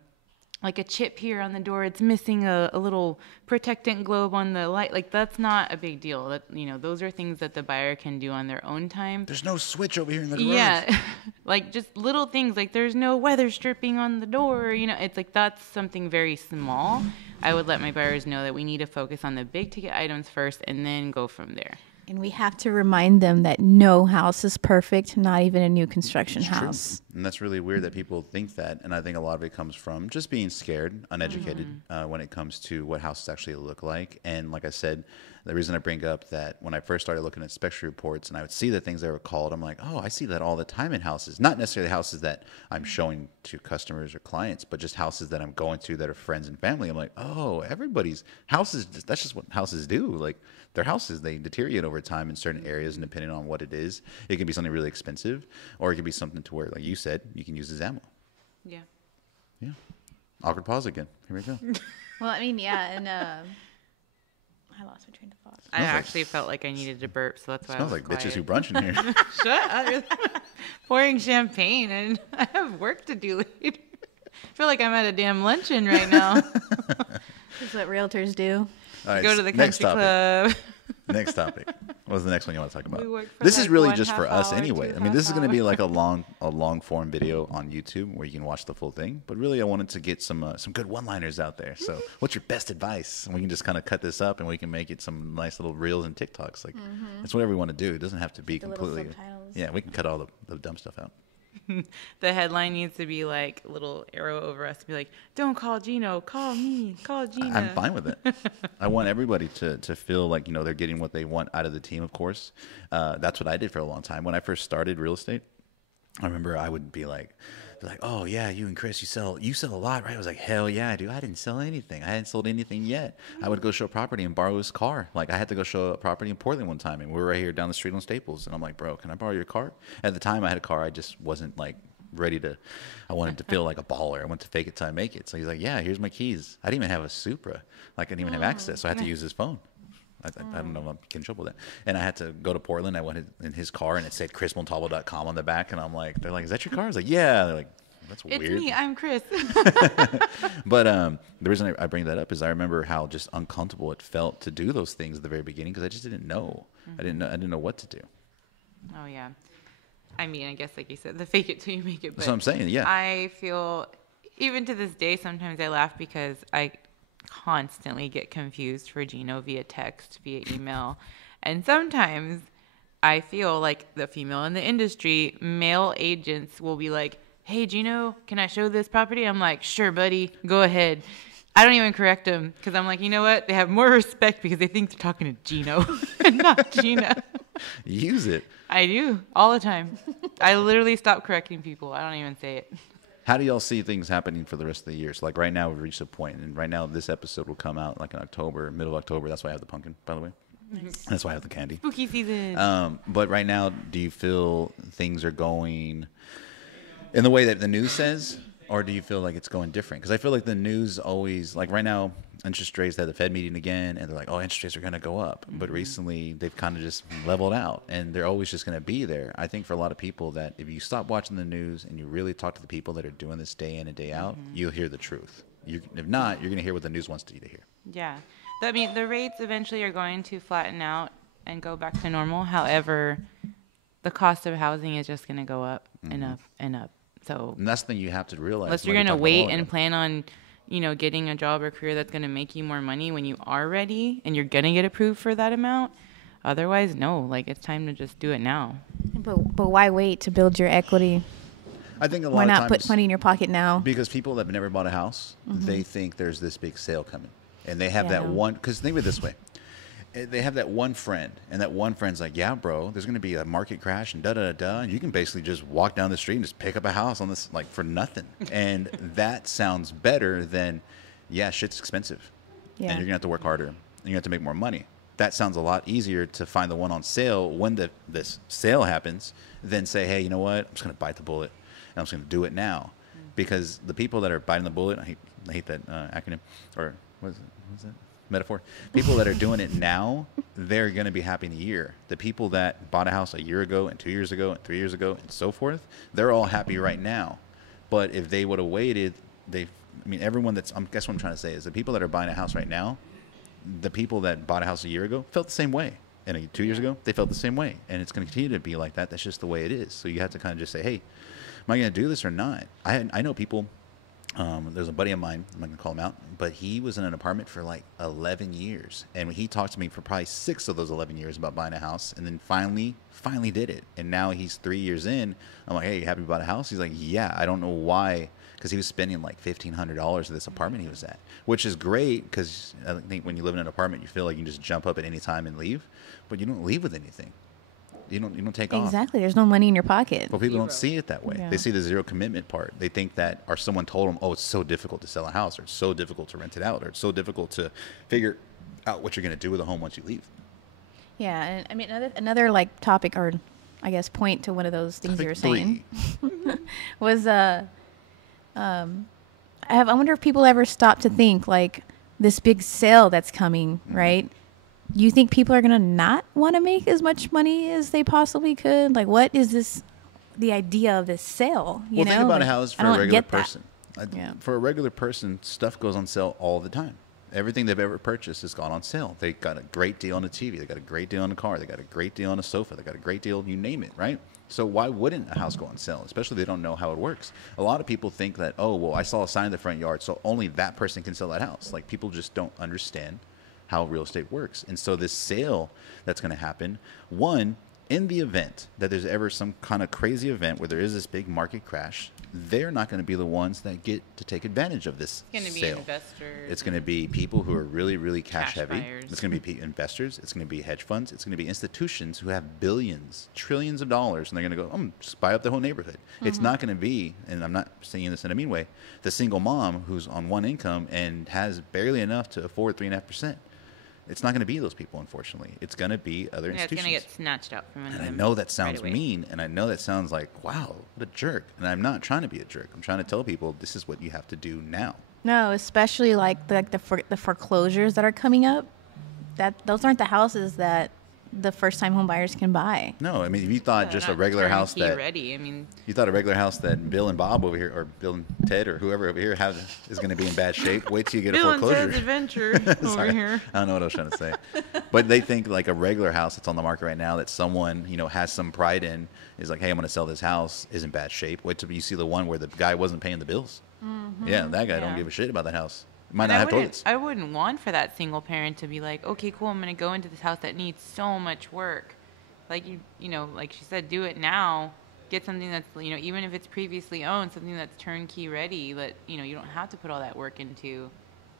like a chip here on the door. It's missing a little protectant globe on the light. Like, that's not a big deal. That, you know, those are things that the buyer can do on their own time. There's no switch over here in the garage. Yeah. Like, just little things, like there's no weather stripping on the door. You know, it's like that's something very small. I would let my buyers know that we need to focus on the big ticket items first and then go from there. And we have to remind them that no house is perfect, not even a new construction house. And that's really weird that people think that. And I think a lot of it comes from just being scared, uneducated when it comes to what houses actually look like. And like I said, the reason I bring up that when I first started looking at inspection reports and I would see the things that were called, I'm like, oh, I see that all the time in houses. Not necessarily houses that I'm showing to customers or clients, but just houses that I'm going to that are friends and family. I'm like, oh, everybody's houses, that's just what houses do. Like, their houses, they deteriorate over time in certain areas, and depending on what it is, it can be something really expensive, or it can be something to where, like you said, you can use as ammo. Yeah. Yeah. Awkward pause again. Here we go. Well, I mean, yeah, and I lost my train of thought. I actually felt like I needed to burp, so that's why Smells I was like quiet. bitches who brunch in here. Shut up. Pouring champagne, and I have work to do later. I feel like I'm at a damn luncheon right now. That's what realtors do. All right, Go to the next country topic. club. Next topic. What's the next one you want to talk about? We work for This is like really 1 just for half us hour, anyway. 2 I mean, this is half going to be hours. like a long form video on YouTube where you can watch the full thing. But really, I wanted to get some good one-liners out there. So, what's your best advice? And we can just kind of cut this up and we can make it some nice little reels and TikToks. Like, it's whatever we want to do. It doesn't have to be The little completely. subtitles. Yeah, we can cut all the dumb stuff out. The headline needs to be like a little arrow over us to be like, don't call Gino, call me, call Gina. I'm fine with it. I want everybody to feel like, you know, they're getting what they want out of the team, of course. That's what I did for a long time. When I first started real estate, I remember I would be like, oh, yeah, you and Chris, you sell a lot, right? I was like, hell yeah, I do. I didn't sell anything. I hadn't sold anything yet. I would go show a property and borrow his car. Like, I had to go show a property in Portland one time, and we were right here down the street on Staples. And I'm like, bro, can I borrow your car? At the time, I had a car. I just wasn't, like, ready to, I wanted to feel like a baller. I went to fake it till I make it. So he's like, yeah, here's my keys. I didn't even have a Supra. Like, I didn't even have access, so I had to use his phone. I don't know if I'm getting in trouble with that. And I had to go to Portland. I went in his car, and it said chrismontalvo.com on the back. And I'm like, they're like, is that your car? I was like, yeah. They're like, that's It's weird. me, I'm Chris. But the reason I bring that up is I remember how just uncomfortable it felt to do those things at the very beginning because I just didn't know. I didn't know what to do. Oh, yeah. I mean, I guess like you said, the fake it till you make it. But That's what I'm saying, yeah. I feel, even to this day, sometimes I laugh because I constantly get confused for Gino via text, via email. And sometimes I feel like the female in the industry, male agents will be like, hey, Gino, can I show this property? I'm like, sure, buddy, go ahead. I don't even correct them because I'm like, you know what? They have more respect because they think they're talking to Gino and not Gina. Use it. I do all the time. I literally stop correcting people. I don't even say it. How do y'all see things happening for the rest of the year? So like right now we've reached a point, and right now this episode will come out like in October, middle of October. That's why I have the pumpkin, by the way. Nice. That's why I have the candy. Spooky season. But right now, do you feel things are going in the way that the news says, or do you feel like it's going different? Because I feel like the news always, like right now, interest rates, they have the Fed meeting again, and they're like, oh, interest rates are going to go up. But recently, they've kind of just leveled out, and they're always just going to be there. I think for a lot of people that if you stop watching the news and you really talk to the people that are doing this day in and day out, you'll hear the truth. If not, you're going to hear what the news wants you to hear. Yeah. I mean, the rates eventually are going to flatten out and go back to normal. However, the cost of housing is just going to go up and up and up. So And that's the thing you have to realize. unless you're going to wait and plan on, you know, getting a job or career that's going to make you more money when you are ready and you're going to get approved for that amount. Otherwise, no. Like, it's time to just do it now. But why wait to build your equity? I think a lot Why of not times, put money in your pocket now? because people that have never bought a house, they think there's this big sale coming. And they have that Yeah. one, because think of it this way. They have that one friend, and that one friend's like, yeah, bro, there's going to be a market crash and da-da-da-da, and you can basically just walk down the street and just pick up a house on this, like, for nothing. And that sounds better than, yeah, shit's expensive. Yeah. And you're going to have to work harder, and you're going to have to make more money. That sounds a lot easier to find the one on sale when this sale happens than say, hey, you know what, I'm just going to bite the bullet. and I'm just going to do it now. Because the people that are biting the bullet, I hate that acronym, or what's that metaphor? People that are doing it now, they're going to be happy in a year. The people that bought a house a year ago and 2 years ago and 3 years ago and so forth, they're all happy right now. But if they would have waited, everyone that's, I guess what I'm trying to say is the people that are buying a house right now, the people that bought a house a year ago felt the same way. And 2 years ago, they felt the same way. And it's going to continue to be like that. That's just the way it is. So you have to kind of just say, hey, am I going to do this or not? I know people, there's a buddy of mine, I'm not going to call him out, but he was in an apartment for like 11 years. And he talked to me for probably 6 of those 11 years about buying a house, and then finally did it. And now he's 3 years in. I'm like, hey, you happy about a house? He's like, yeah, I don't know why. Because he was spending like $1,500 at this apartment he was at, which is great because I think when you live in an apartment, you feel like you can just jump up at any time and leave, but you don't leave with anything. You don't take off. Exactly. There's no money in your pocket. Well, people don't see it that way. Yeah. They see the zero commitment part. They think that, or someone told them, oh, it's so difficult to sell a house, or it's so difficult to rent it out, or it's so difficult to figure out what you're going to do with a home once you leave. Yeah, and I mean another like topic, or I guess point to one of those things you were saying was I wonder if people ever stop to think like this big sale that's coming, right? You think people are going to not want to make as much money as they possibly could? Like, what is the idea of this sale? Think about a house for a regular person. For a regular person, stuff goes on sale all the time. Everything they've ever purchased has gone on sale. They got a great deal on a TV. They got a great deal on a car. They got a great deal on a sofa. They got a great deal, you name it, right? So why wouldn't a house go on sale? Especially if they don't know how it works. A lot of people think that, oh, well, I saw a sign in the front yard, so only that person can sell that house. Like, people just don't understand how real estate works. And so this sale that's going to happen, one, in the event that there's ever some kind of crazy event where there is this big market crash, they're not going to be the ones that get to take advantage of this sale. It's going to be investors. It's going to be people who are really, really cash heavy. Buyers. It's going to be investors. It's going to be hedge funds. It's going to be institutions who have billions, trillions of dollars, and they're going to go, just buy up the whole neighborhood. It's not going to be, and I'm not saying this in a mean way, the single mom who's on one income and has barely enough to afford 3.5%. It's not going to be those people, unfortunately. It's going to be other institutions. It's going to get snatched out from under them. And I know that sounds mean, and I know that sounds like, wow, what a jerk. And I'm not trying to be a jerk. I'm trying to tell people this is what you have to do now. No, especially like the foreclosures that are coming up. Those aren't the houses that the first-time home buyers can buy. No, I mean, if you thought just a regular house that ready. I mean, you thought a regular house that Bill and Bob over here, or Bill and Ted, or whoever over here is going to be in bad shape. Wait till you get a foreclosure. Bill and Ted's Adventure over here. I don't know what I was trying to say, but they think like a regular house that's on the market right now that someone has some pride in is like, hey, I'm going to sell this house, is in bad shape. Wait till you see the one where the guy wasn't paying the bills. Mm-hmm. Yeah, that guy don't give a shit about that house. Might not have toilets. I wouldn't want for that single parent to be like, okay, cool, I'm going to go into this house that needs so much work. Like, like she said, do it now. Get something that's, even if it's previously owned, something that's turnkey ready that, you don't have to put all that work into.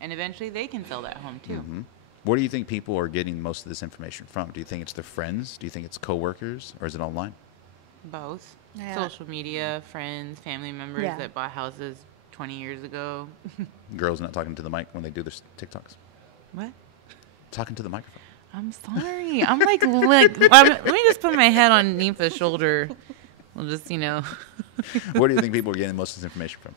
And eventually they can sell that home too. Mm-hmm. Where do you think people are getting most of this information from? Do you think it's their friends? Do you think it's coworkers? Or is it online? Both. Yeah. Social media, friends, family members that bought houses 20 years ago. Girls not talking to the mic when they do their TikToks. What? Talking to the microphone. I'm sorry. I'm like let me just put my head on Ninfa's shoulder. We'll just, Where do you think people are getting most of this information from?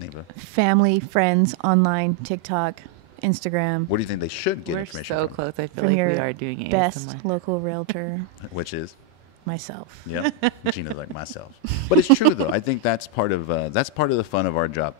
Ninfa? Family, friends, online, TikTok, Instagram. Where do you think they should get information We're so from? close. I feel From like your we are doing it. best local realtor, Which is? myself. Yeah, Gina's like myself. But it's true though. I think that's part of the fun of our job,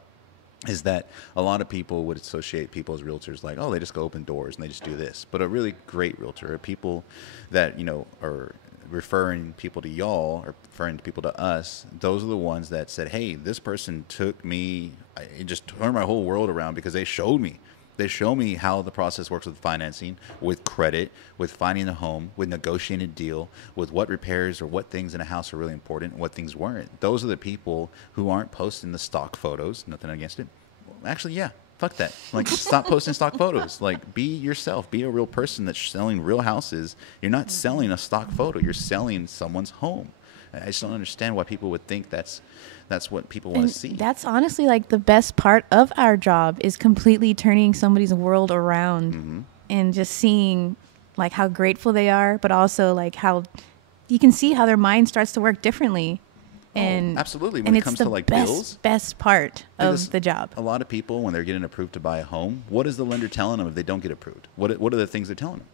is that a lot of people would associate people as realtors like, oh, they just go open doors and they just do this. But a really great realtor are people that are referring people to y'all or referring people to us. Those are the ones that said, hey, this person took me, it just turned my whole world around because they showed me. They show me how the process works with financing, with credit, with finding a home, with negotiating a deal, with what repairs or what things in a house are really important and what things weren't. Those are the people who aren't posting the stock photos. Nothing against it. Actually, yeah, fuck that. Like, stop posting stock photos. Like, be yourself. Be a real person that's selling real houses. You're not selling a stock photo. You're selling someone's home. I just don't understand why people would think that's what people want to see. That's honestly like the best part of our job, is completely turning somebody's world around and just seeing like how grateful they are, but also like how you can see how their mind starts to work differently. And absolutely. When it comes to like bills, best part because of the job. A lot of people, when they're getting approved to buy a home, what is the lender telling them if they don't get approved? What are the things they're telling them?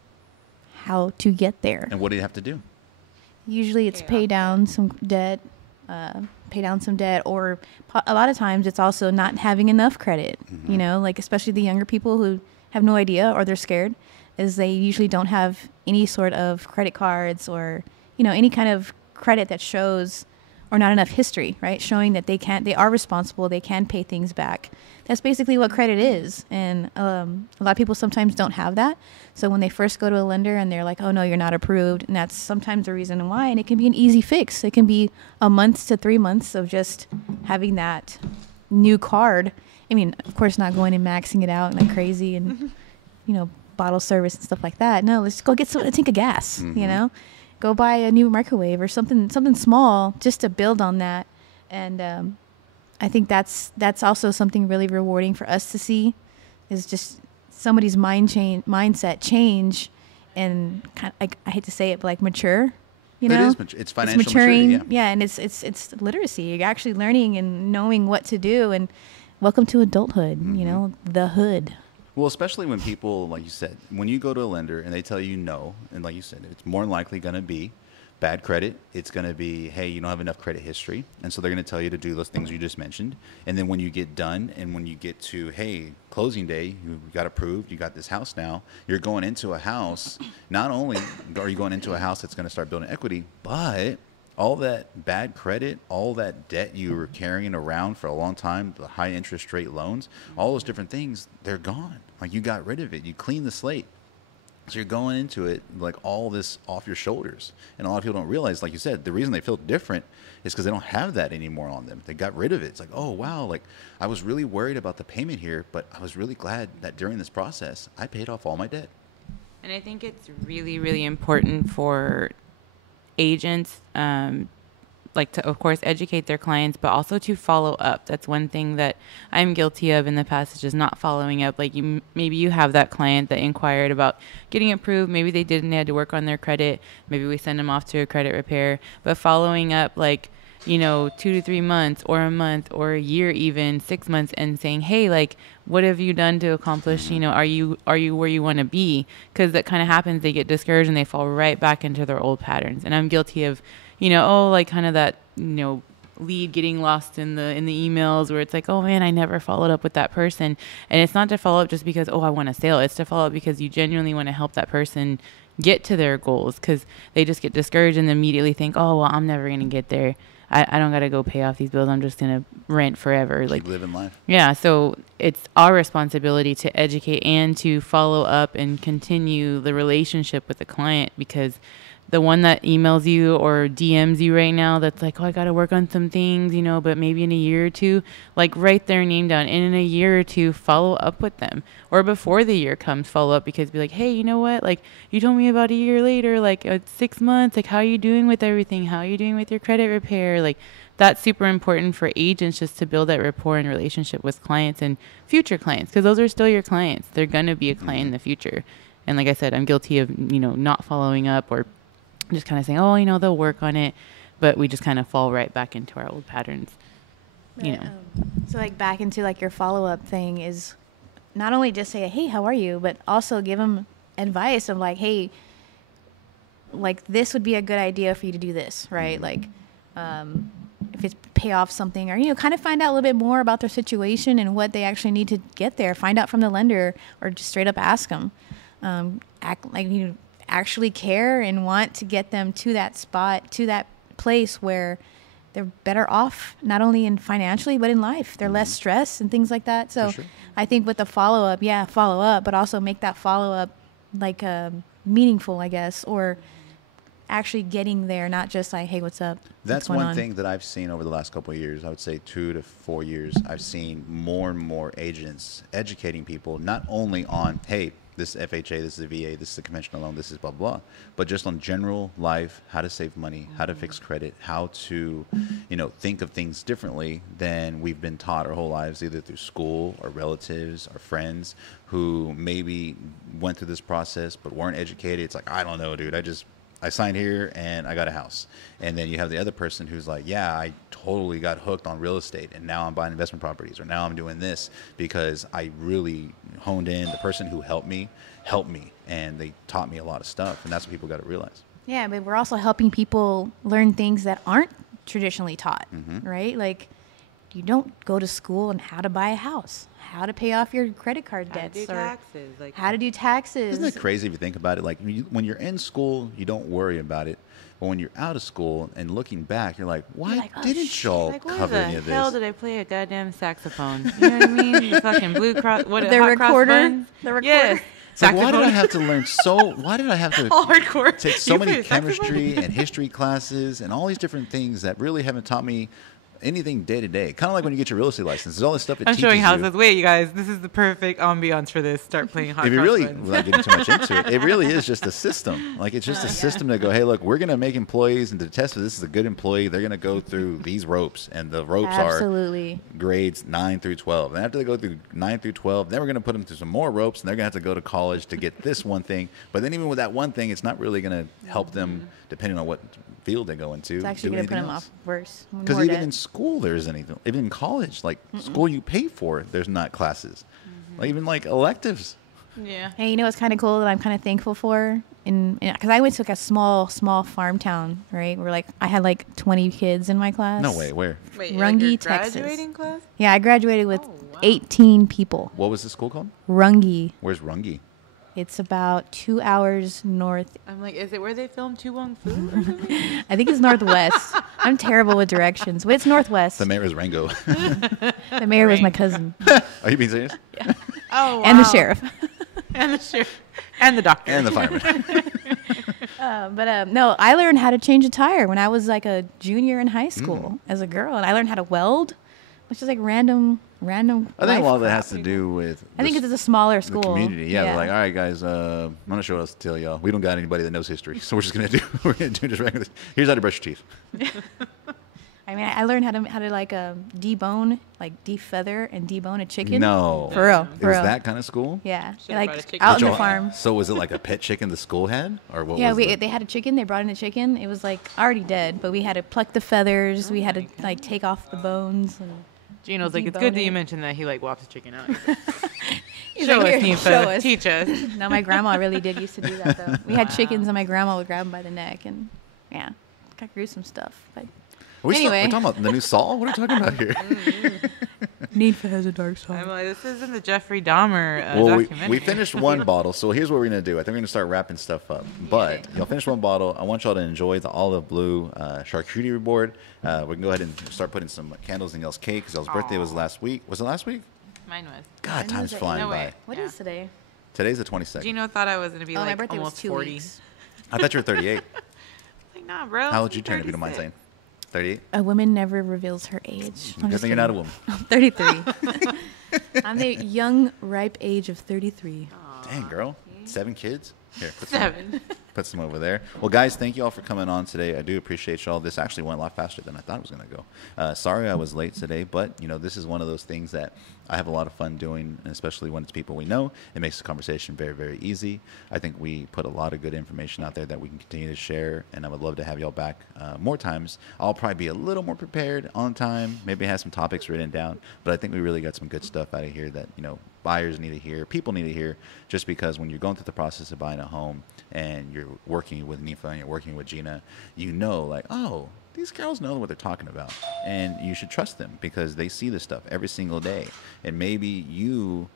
How to get there. And what do you have to do? Usually it's pay down some debt, or a lot of times it's also not having enough credit. You know, like especially the younger people who have no idea or they're scared, is they usually don't have any sort of credit cards or, you know, any kind of credit that shows, or not enough history, right? Showing that they are responsible, they can pay things back. That's basically what credit is. And a lot of people sometimes don't have that. So when they first go to a lender and they're like, oh no, you're not approved. And that's sometimes the reason why. And it can be an easy fix. It can be a month to 3 months of just having that new card. I mean, of course, not going and maxing it out like crazy and, you know, bottle service and stuff like that. No, let's go get a tank of gas, you know? Go buy a new microwave or something small just to build on that. And I think that's also something really rewarding for us to see, is just somebody's mindset change, and kind of, I hate to say it, but like mature. You know, it's financial it's maturing, maturity, yeah, and it's literacy. You're actually learning and knowing what to do. And welcome to adulthood. You know, the hood. Well, especially when people, like you said, when you go to a lender and they tell you no, and like you said, it's more than likely going to be bad credit. It's going to be, hey, you don't have enough credit history. And so they're going to tell you to do those things you just mentioned. And then when you get done and when you get to, hey, closing day, you got approved, you got this house now, you're going into a house. Not only are you going into a house that's going to start building equity, but all that bad credit, all that debt you were carrying around for a long time, the high interest rate loans, all those different things, they're gone. Like you got rid of it. You cleaned the slate. So you're going into it like all this off your shoulders. And a lot of people don't realize, like you said, the reason they feel different is because they don't have that anymore on them. They got rid of it. It's like, oh, wow, like I was really worried about the payment here, but I was really glad that during this process, I paid off all my debt. And I think it's really, really important for agents, like to, of course, educate their clients, but also to follow up. That's one thing that I'm guilty of in the past, is just not following up. Like maybe you have that client that inquired about getting approved. Maybe they didn't, they had to work on their credit. Maybe we send them off to a credit repair, but following up, like, you know, 2 to 3 months or a month or a year, even 6 months, and saying, hey, like, what have you done to accomplish? You know, are you where you want to be? Because that kind of happens. They get discouraged and they fall right back into their old patterns. And I'm guilty of, you know, like kind of that, you know, lead getting lost in the emails where it's like, oh man, I never followed up with that person. And it's not to follow up just because, oh, I want a sale. It's to follow up because you genuinely want to help that person get to their goals, because they just get discouraged and immediately think, oh, well, I'm never going to get there. I don't got to go pay off these bills. I'm just going to rent forever. Keep living life. Yeah. So it's our responsibility to educate and to follow up and continue the relationship with the client, because the one that emails you or DMs you right now that's like, oh, I got to work on some things, you know, but maybe in a year or two, like write their name down. And in a year or two, follow up with them. Or before the year comes, follow up, because be like, hey, you know what? Like, you told me about a year later, like 6 months, like, how are you doing with everything? How are you doing with your credit repair? Like, that's super important for agents, just to build that rapport and relationship with clients and future clients, because those are still your clients. They're going to be a client in the future. And like I said, I'm guilty of, you know, not following up or just kind of saying, oh, you know, they'll work on it, but we just kind of fall right back into our old patterns, you know. So like back into like your follow-up thing is not only just say, hey, how are you, but also give them advice of like, hey, like this would be a good idea for you to do this, right? Like if it's pay off something, or, you know, kind of find out a little bit more about their situation and what they actually need to get there. Find out from the lender, or just straight up ask them. Act like you actually care and want to get them to that spot, to that place where they're better off, not only in financially, but in life. They're less stressed and things like that. So sure. I think with the follow up, but also make that follow up like meaningful, I guess, or actually getting there, not just like, hey, what's up? That's one thing that I've seen over the last couple of years. I would say 2 to 4 years. I've seen more and more agents educating people, not only on, hey, this is FHA, this is a VA, this is a conventional loan, this is blah, blah, but just on general life, how to save money, how to fix credit, how to, you know, think of things differently than we've been taught our whole lives, either through school or relatives or friends who maybe went through this process but weren't educated. It's like, I don't know, dude. I signed here and I got a house. And then you have the other person who's like, yeah, I totally got hooked on real estate and now I'm buying investment properties, or now I'm doing this because I really honed in. The person who helped me and they taught me a lot of stuff. And that's what people got to realize. Yeah, but we're also helping people learn things that aren't traditionally taught, right? Like, you don't go to school on how to buy a house, how to pay off your credit card debts, do taxes, like how to do taxes. Isn't that crazy if you think about it? Like when you're in school, you don't worry about it. But when you're out of school and looking back, you're like, why didn't y'all like, cover any of why the hell this? did I play a goddamn saxophone? You know what I mean? The fucking Blue Cross, what The hot cross recorder? buns? The recorder? Yes. It's like, why did I have to learn why did I have to All hardcore. take so You many play a saxophone? chemistry and history classes and all these different things that really haven't taught me anything day to day? Kind of like when you get your real estate license. There's all this stuff it I'm teaches showing you. houses. Wait, you guys, this is the perfect ambiance for this. Start playing hot If you cross really, buns. without getting too much into it, it really is just a system. Like, it's just a system to go, hey, look, we're going to make employees, and to test if this is a good employee, they're going to go through these ropes. And the ropes Absolutely. are grades 9 through 12. And after they go through 9 through 12, then we're going to put them through some more ropes, and they're going to have to go to college to get this one thing. But then even with that one thing, it's not really going to help them, depending on what field they go into. It's actually going to put them off worse. Because more even debt. in school, there's anything. Even in college, like school you pay for, there's not classes. Like, even like electives. Yeah. Hey, you know what's kind of cool that I'm kind of thankful for? Because I went to like a small farm town, right? Where like I had like 20 kids in my class. No way. Where? Wait, Runge, like your Texas. graduating class? Yeah, I graduated with Oh, wow. 18 people. What was the school called? Runge. Where's Runge? It's about 2 hours north. I'm like, is it where they filmed Tu Wong Fu or something? I think it's northwest. I'm terrible with directions, but it's northwest. The mayor is Rango. The mayor was my cousin. Are you being serious? Oh, wow. And the sheriff. And the sheriff. And the doctor. And the fireman. No, I learned how to change a tire when I was like a junior in high school as a girl, and I learned how to weld, which is like random. I think a life lot of that crap. has to do with I think the, it's a smaller the school. community. Yeah, they're like, all right, guys, I'm not sure what else to tell y'all. We don't got anybody that knows history, so we're just gonna do just regular. Here's how to brush your teeth. I mean, I learned how to like debone, like defeather and debone a chicken. No, For real. It was that kind of school. Yeah, Should've brought a like chicken. out in Y'all- the farm. So was it like a pet chicken the school had, or what? Yeah, was they had a chicken. They brought in a chicken. It was like already dead, but we had to pluck the feathers. We had to like take off the bones. And Gino's like, it's good that Debone you it. mentioned that he like whops the chicken out. He's Show like, us, "Here, Ninfa. show us." Teach us. No, my grandma really did used to do that though. We had Wow. chickens, and my grandma would grab them by the neck, and yeah, kind of gruesome stuff. But we're anyway. talking about the new Saul. What are we talking about here? Ninfa has a dark I'm side. like, this isn't the Jeffrey Dahmer Well, documentary. we finished one bottle, so here's what we're gonna do. I think we're gonna start wrapping stuff up. But y'all finish one bottle. I want y'all to enjoy the olive blue charcuterie board. We can go ahead and start putting some candles in y'all's cake because y'all's birthday was last week. Was it last week? Mine was. God, Mine time's was flying No by. way. What Yeah. is today? Today's the 22nd. Gino thought I was going to be Oh, my like birthday was almost 2 40. weeks. I thought you were 38. Like, nah, bro. How old you turn if you don't mind saying? 38? A woman never reveals her age. I'm Good just thing you're not a kidding. woman. 33. I'm the young, ripe age of 33. Dang, girl. 7 kids? Here, put 7. put some over there. Well, guys, thank you all for coming on today. I do appreciate y'all. This actually went a lot faster than I thought it was going to go. Sorry I was late today, but, this is one of those things that I have a lot of fun doing, and especially when it's people we know. It makes the conversation very, very easy. I think we put a lot of good information out there that we can continue to share, and I would love to have y'all back more times. I'll probably be a little more prepared on time, maybe have some topics written down, but I think we really got some good stuff out of here that, buyers need to hear, people need to hear, just because when you're going through the process of buying a home and you're working with Ninfa and you're working with Gina, like, oh, these girls know what they're talking about. And you should trust them because they see this stuff every single day. And maybe you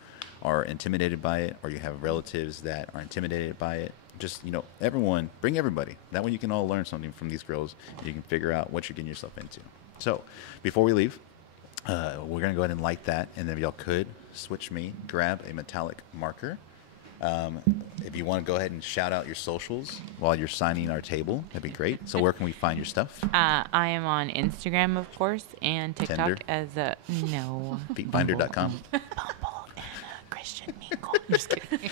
are intimidated by it, or you have relatives that are intimidated by it. Just, everyone, bring everybody. That way you can all learn something from these girls. And you can figure out what you're getting yourself into. So before we leave, we're going to go ahead and light that. And then if y'all could switch me, grab a metallic marker. If you want to go ahead and shout out your socials while you're signing our table, that'd be great. So where can we find your stuff? I am on Instagram, of course, and TikTok Tinder? as a no. Feetbinder.com. Bumble and Christian Mingle. I'm just kidding.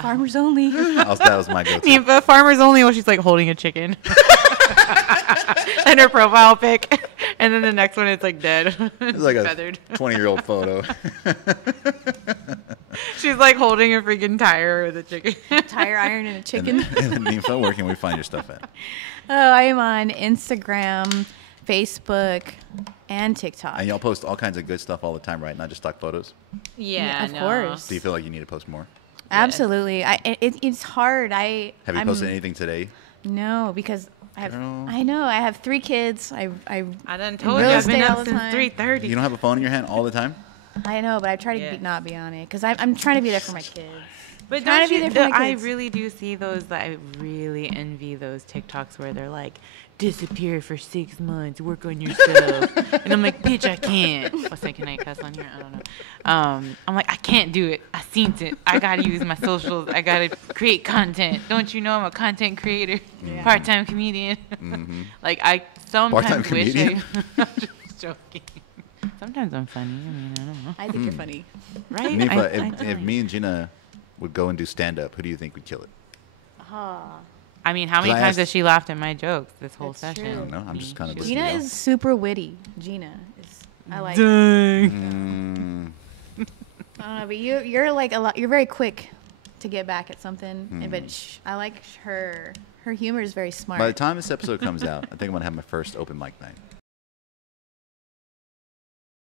Farmers only. That was my go-to. Ninfa, farmers only while she's like holding a chicken. And her profile pic. And then the next one it's like dead. It's like a feathered. 20-year-old photo. She's like holding a freaking tire with a chicken. Tire iron and a chicken. And Ninfa, where can we find your stuff at? Oh, I am on Instagram, Facebook, and TikTok. And y'all post all kinds of good stuff all the time, right? Not just stock photos. Yeah, of course. Do you feel like you need to post more? Absolutely. It's hard. Have you posted anything today? No, because Girl. I know I have 3 kids. I done told you real I've been estate all up the since time. 3:30. You don't have a phone in your hand all the time? I know, but I try to not be on it because I'm trying to be there for my kids. But Trying don't to be you, there for my I kids. really do see those. I really envy those TikToks where they're like, disappear for 6 months, work on yourself. And I'm like, bitch, I can't. What's that? Can I cuss on here? I don't know. I'm like, I can't do it. I seen it. I gotta use my socials. I gotta create content. Don't you know I'm a content creator, part-time comedian? Like I sometimes Part-time wish comedian? I'm just joking. Sometimes I'm funny. I mean, I don't know. I think you're funny. Right? Ninfa, if me and Gina would go and do stand-up, who do you think would kill it? I mean, how many 'Cause I times asked- has she laughed at my jokes this whole That's session? true. I don't know. I'm just kind of Gina is super witty. Gina is. I like. Mm, I don't know, but you're like a lot. You're very quick to get back at something. But I like her. Her humor is very smart. by the time this episode comes out, I think I'm going to have my first open mic night.